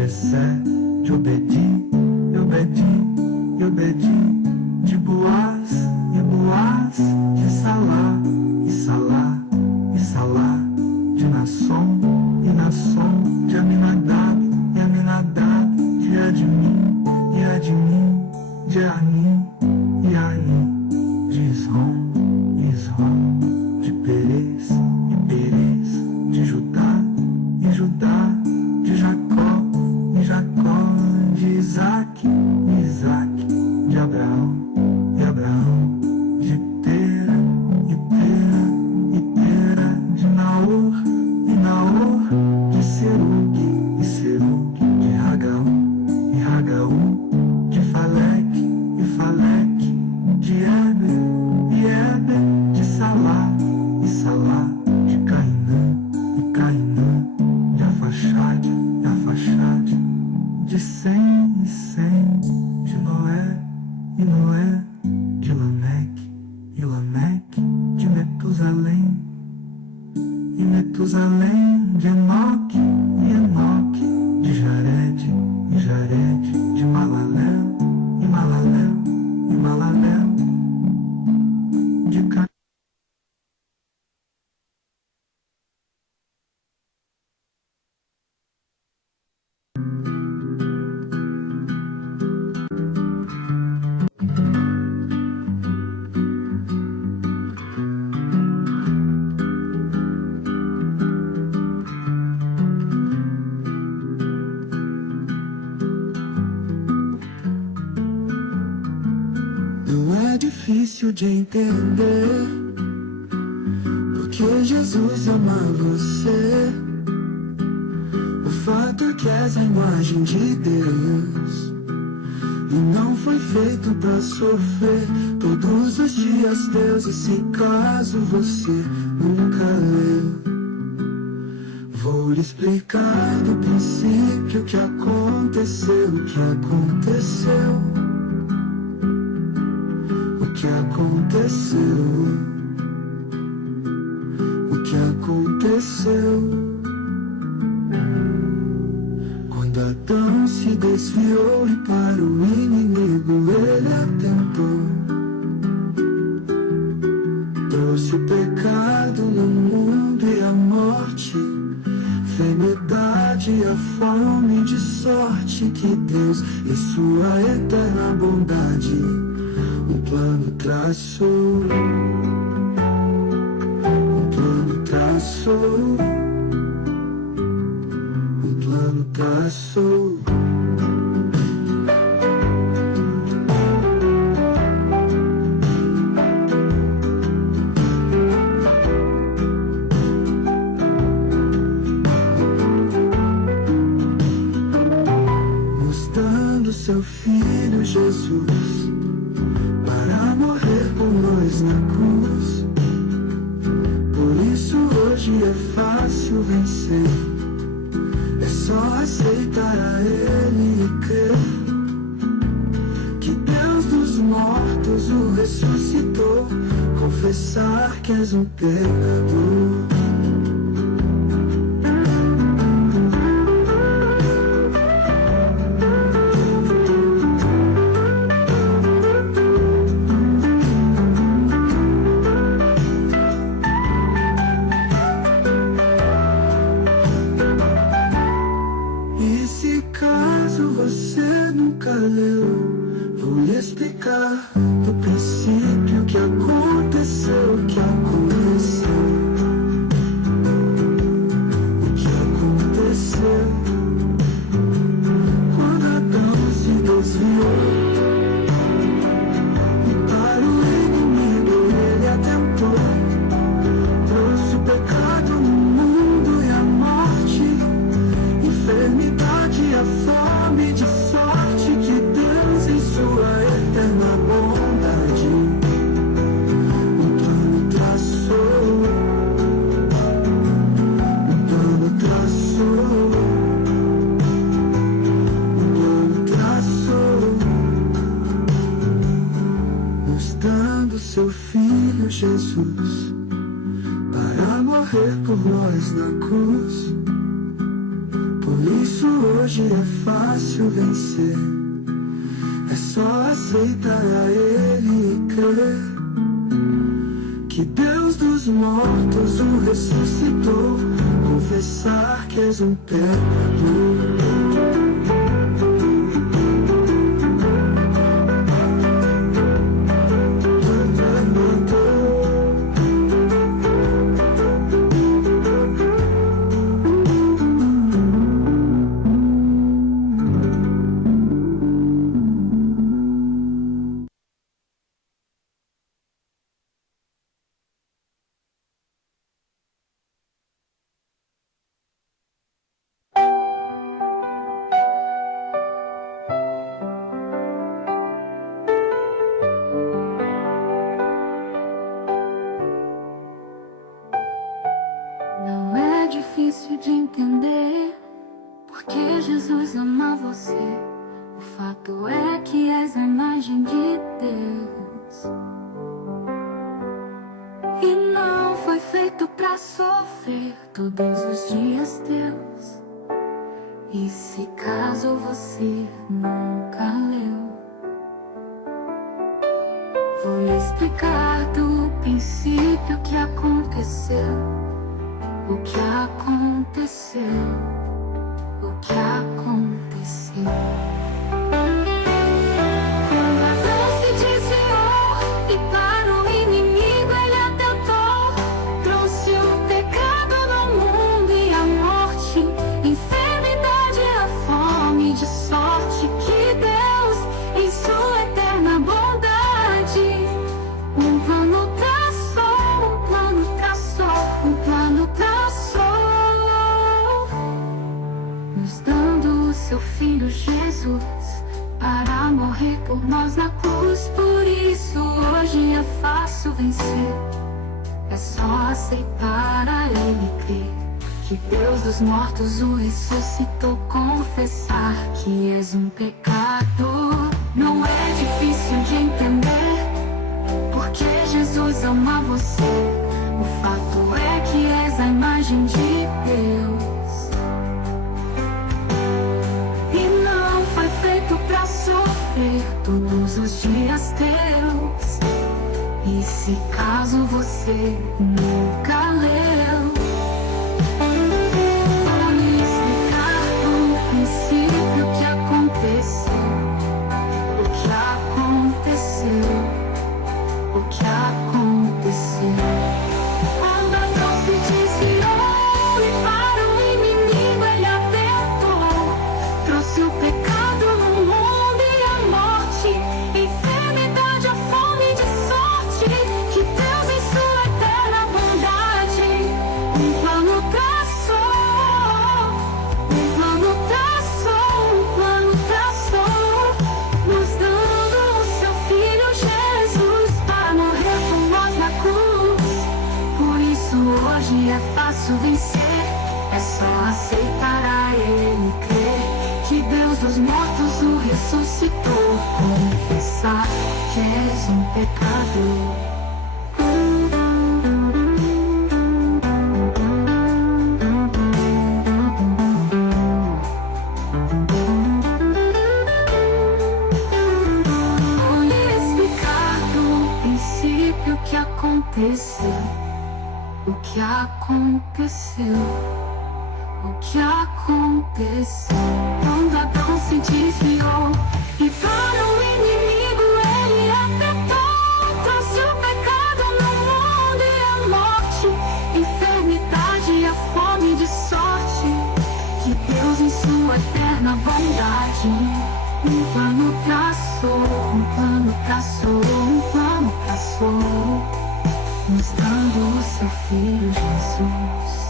Jessé, de Obedi, de Boaz, e Boaz, de Salá, e Salá, de Nasson, e Nasson, de Aminadab, e Aminadab, de Admin, e Admin, de Anim, e Aim, de Isrom, e Isrom, de Perez, e Perez, de Judá, e Judá, de Jacó, e Jacó, de Isaac, e Isaac, de Abraão, e Abraão, de Tera, e Tera, e Tera, de Naor, e Naor, de Serug, e Serug, de Ragaum, e Ragaum, de Faleque, e Faleque, de Eber, e Eber, de Salá, e Salá, de Cainã, e Cainã, de Afaxade, e Afaxade, de Sem, e Sem, de Noé, e Noé, de Lameque, e Lameque, de Metusalém, e Metusalém, de Enoque, e Enoque, de Jared, e Jared, de Malalel, e Malalel, e Malalel, de Caim. Não é difícil de entender porque Jesus ama você. O fato é que és a imagem de Deus e não foi feito pra sofrer todos os dias teus. Esse caso você nunca leu. Vou lhe explicar do princípio o que aconteceu, o que aconteceu. O que aconteceu? O que aconteceu? Quando Adão se desviou e para o inimigo ele atentou, trouxe o pecado no mundo e a morte, enfermidade e a fome de sorte que Deus, em sua eterna bondade, um plano traçou, um plano traçou, um plano traçou. Nos dando seu Filho Jesus para morrer por nós na cruz. Por isso hoje é fácil vencer, é só aceitar a Ele e crer que Deus dos mortos o ressuscitou, confessar que és um pecador. E se caso você nunca leu, vou lhe explicar do princípio o que aconteceu, o que aconteceu, o que aconteceu. Quando Adão se desviou e para o inimigo ele atentou, trouxe o pecado no mundo e a morte, enfermidade e a fome de sorte que Deus em sua eterna bondade um plano traçou, um plano traçou, um plano traçou, nos dando seu Filho Jesus para morrer por nós na cruz. Por isso hoje hoje é fácil vencer. É só aceitar a Ele e crer que Deus dos mortos o ressuscitou. Confessar que és um pecador. Não é difícil de entender porque Jesus ama você. O fato é que és a imagem de Deus e não foi feito pra sofrer todos os dias teus. E se caso você nunca leu, vou lhe explicar do princípio o que aconteceu. O que aconteceu, o que aconteceu. Quando Adão se desviou e para o inimigo ele atentou, trouxe o pecado no mundo e a morte, enfermidade e a fome, de sorte que Deus, em sua eterna bondade, um plano traçou, um plano traçou, um plano traçou, nos dando o seu Filho Jesus para morrer por nós na cruz. Por isso hoje é fácil vencer. É só aceitar a Ele e crer que Deus dos mortos o ressuscitou. Confessar que és um pecador. Não é difícil de entender porque Jesus ama você. O fato é que és a imagem de Deus e não foi feito pra sofrer todos os dias teus. E se caso você nunca leu, vou lhe explicar do princípio o que aconteceu. O que aconteceu, o que aconteceu. Quando Adão se desviou e para o inimigo ele atentou, trouxe o pecado no mundo e a morte, enfermidade, a fome, de sorte que Deus em sua eterna bondade um plano traçou, um plano traçou, um plano traçou, nos dando o seu Filho Jesus para morrer por nós na cruz. Por isso hoje é fácil vencer. É só aceitar a Ele e crer que Deus dos mortos o ressuscitou. Confessar que és um pecador. Vou lhe explicar do princípio o que aconteceu. O que aconteceu, o que aconteceu. Quando Adão se desviou e para o inimigo ele atentou, trouxe o pecado no mundo e a morte, enfermidade e a fome, de sorte que Deus em sua eterna bondade um plano traçou, um plano traçou, um plano traçou, nos dando o seu Filho Jesus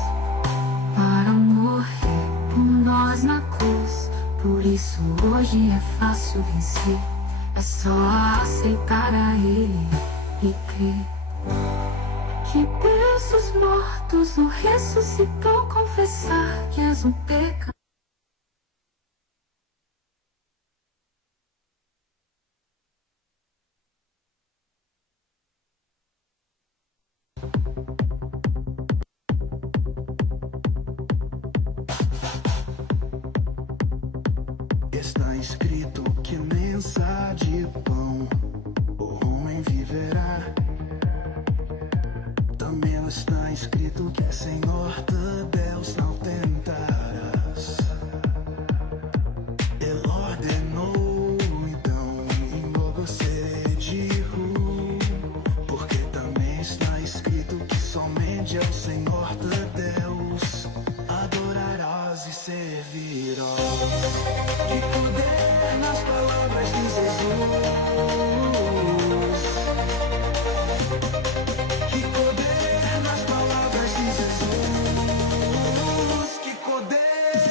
para morrer por nós na cruz. Por isso hoje é fácil vencer. É só aceitar a Ele e crer que Deus dos mortos o ressuscitou. Confessar que és um pecador. está escrito que nem só de pão o homem viverá. Também está escrito que Senhor de Deus não tentarás. Ele ordenou, então enlouqueceram, porque também está escrito que somente ao Senhor de Deus adorarás e servirás. Que poder nas palavras de Jesus. Que poder nas palavras de Jesus. Que poder.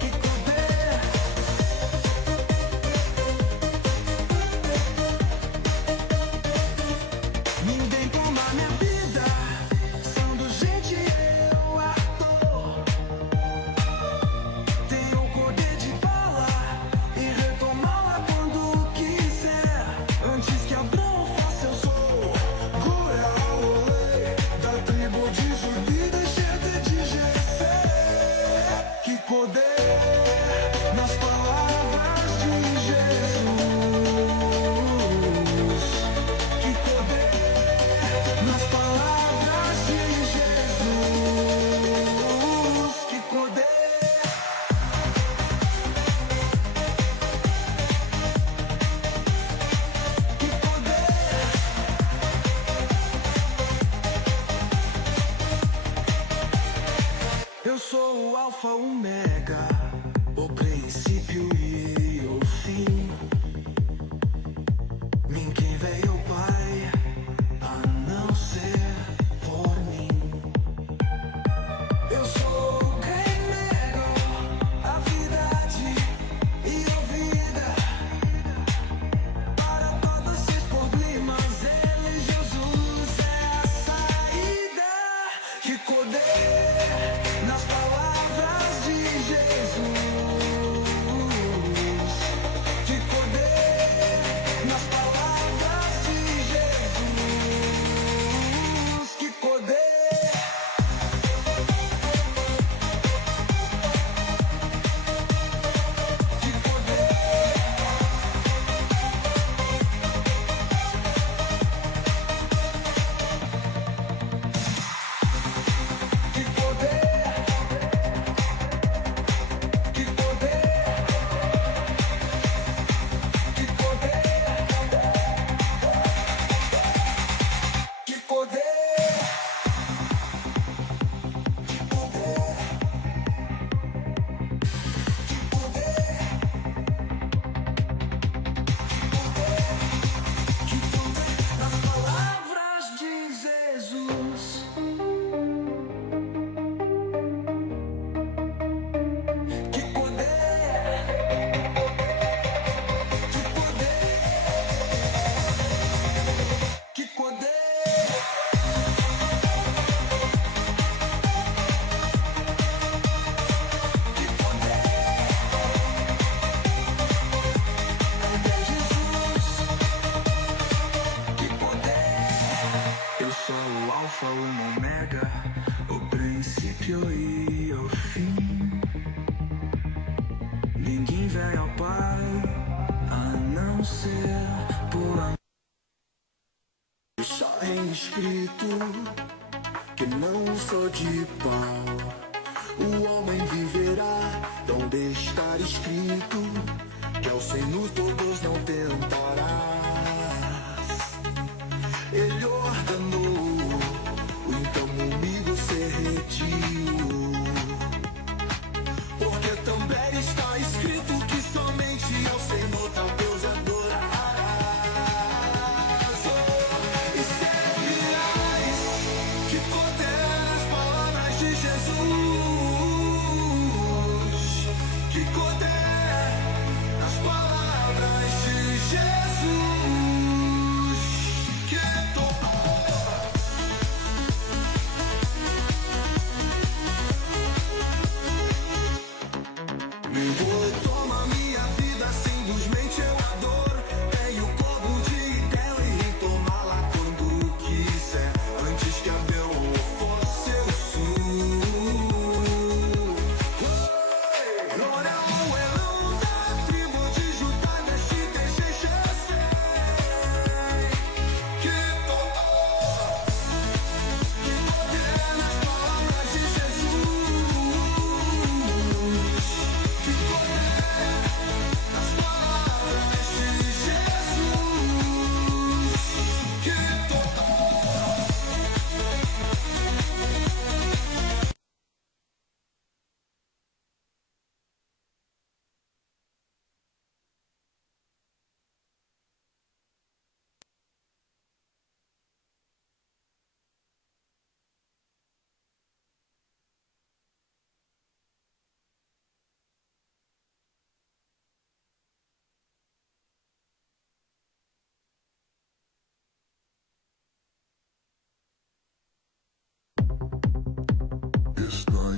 Que poder. Ninguém toma minha vida. Sendo gente eu ator. Tenho o poder de falar e retomá-la quando quiser. Antes que Abraão faça eu sou. Glória ao rei da tribo de Judá e descendente de Jessé. Que poder nas palavras de Jesus. Que poder nas palavras de Jesus. Que poder. Que poder. Eu sou o Alfa, o Omega, o princípio e o fim. Ninguém veio ao Pai a não ser por mim. Eu sou o Caminho, a verdade e a vida. Para todos esses problemas, Ele, Jesus, é a saída. Que poder nas palavras de Jesus. Que poder nas palavras de Jesus. Que poder. Que poder. Que poder. Que poder. Que poder. Que poder. Que poder nas palavras de Jesus. Que poder. Que poder. Que poder. Que poder. É Jesus. Que poder. Eu sou o Alfa, o Omega, o princípio e o fim. Ninguém vai ao Pai a não ser por mim. Está escrito que não sou de pau o homem viverá. Onde está escrito que ao Senhor todos não tentarás. Ele ordenou, então comigo se retiu. Porque também está escrito que somente ao Senhor teu Deus adorarás. E servirás. Que poder nas palavras de Jesus. Que poder nas palavras de Jesus. Que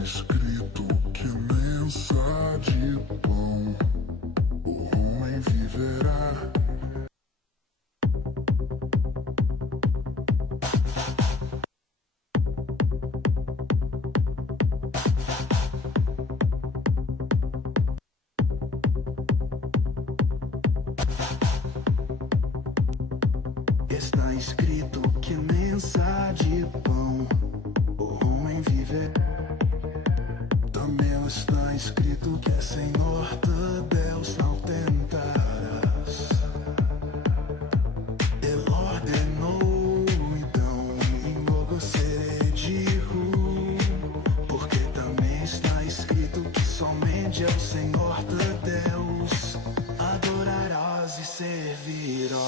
escrito que nem só de pão o homem viverá. Está escrito que nem só de pão o homem vive. Também está escrito que é Senhor de Deus não tentarás. Ele ordenou, então enlouquecerei de porque também está escrito que somente ao Senhor de Deus adorarás e servirás.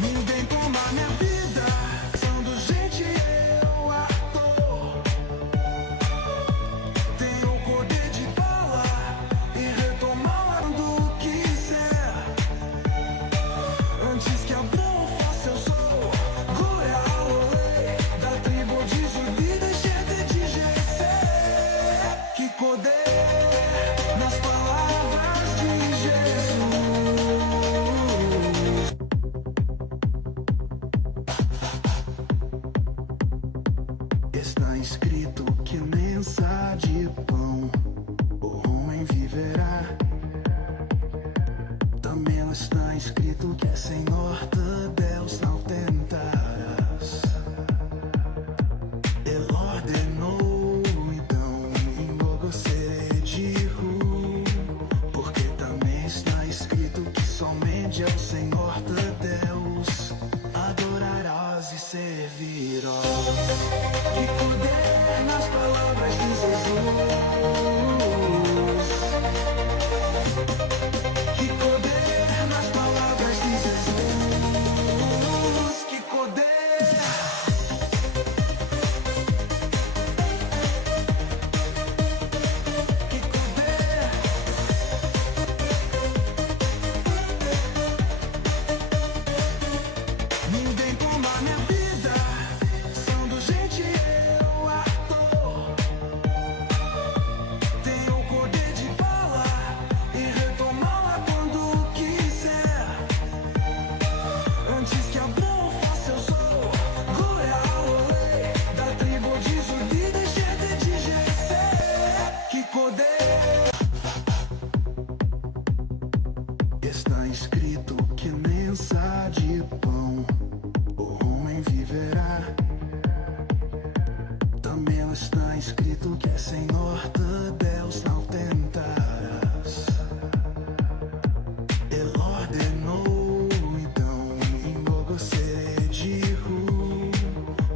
Ninguém toma minha vida, sendo gente eu ator. Tenho o poder de falar e retomar quando quiser. Antes que Abraão fosse eu sou. Glória ao rei da tribo de Judá e descendente de Jessé. Que poder nas palavras de Jesus. Está escrito que nem só de pão o homem viverá. Também está escrito que é Senhor de Deus não tentarás. Ele ordenou, então enlouquecerei de porque também está escrito que somente ao Senhor de Deus adorarás e servirás. Que poder nas palavras de Jesus. Que poder nas palavras de Jesus. Que poder. Que poder. Ninguém toma minha vida, sendo gente eu ator. Tenho o poder de falar e retomá-la quando quiser. Antes que Abraão fosse eu sou. Glória ao rei da tribo de Judá e descendente de Jessé. Que poder. Está escrito que nem só de pão o homem viverá. Também está escrito que é Senhor de Deus não tentarás. Ele ordenou, então enlouquecerei de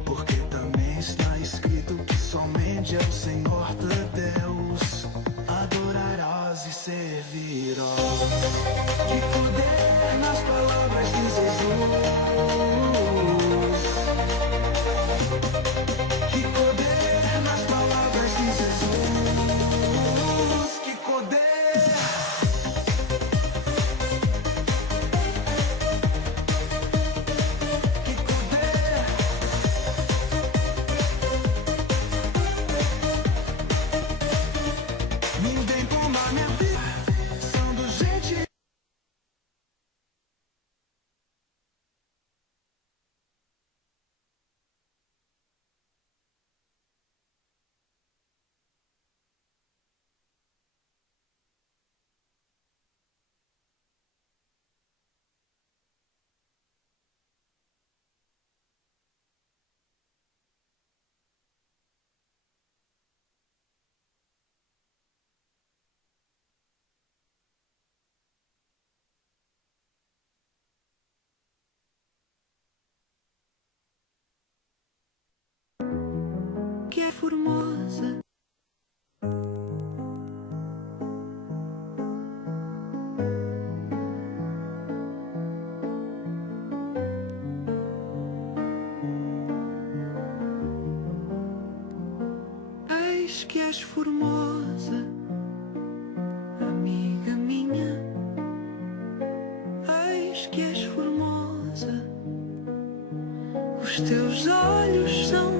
porque também está escrito que somente ao Senhor de Deus adorarás e servirás. Que poder nas palavras de Jesus. Que poder nas palavras de Jesus. Que poder. Que poder. Ninguém toma minha vida, sendo gente. Que é formosa. és formosa, amiga minha. Eis que és formosa, os teus olhos são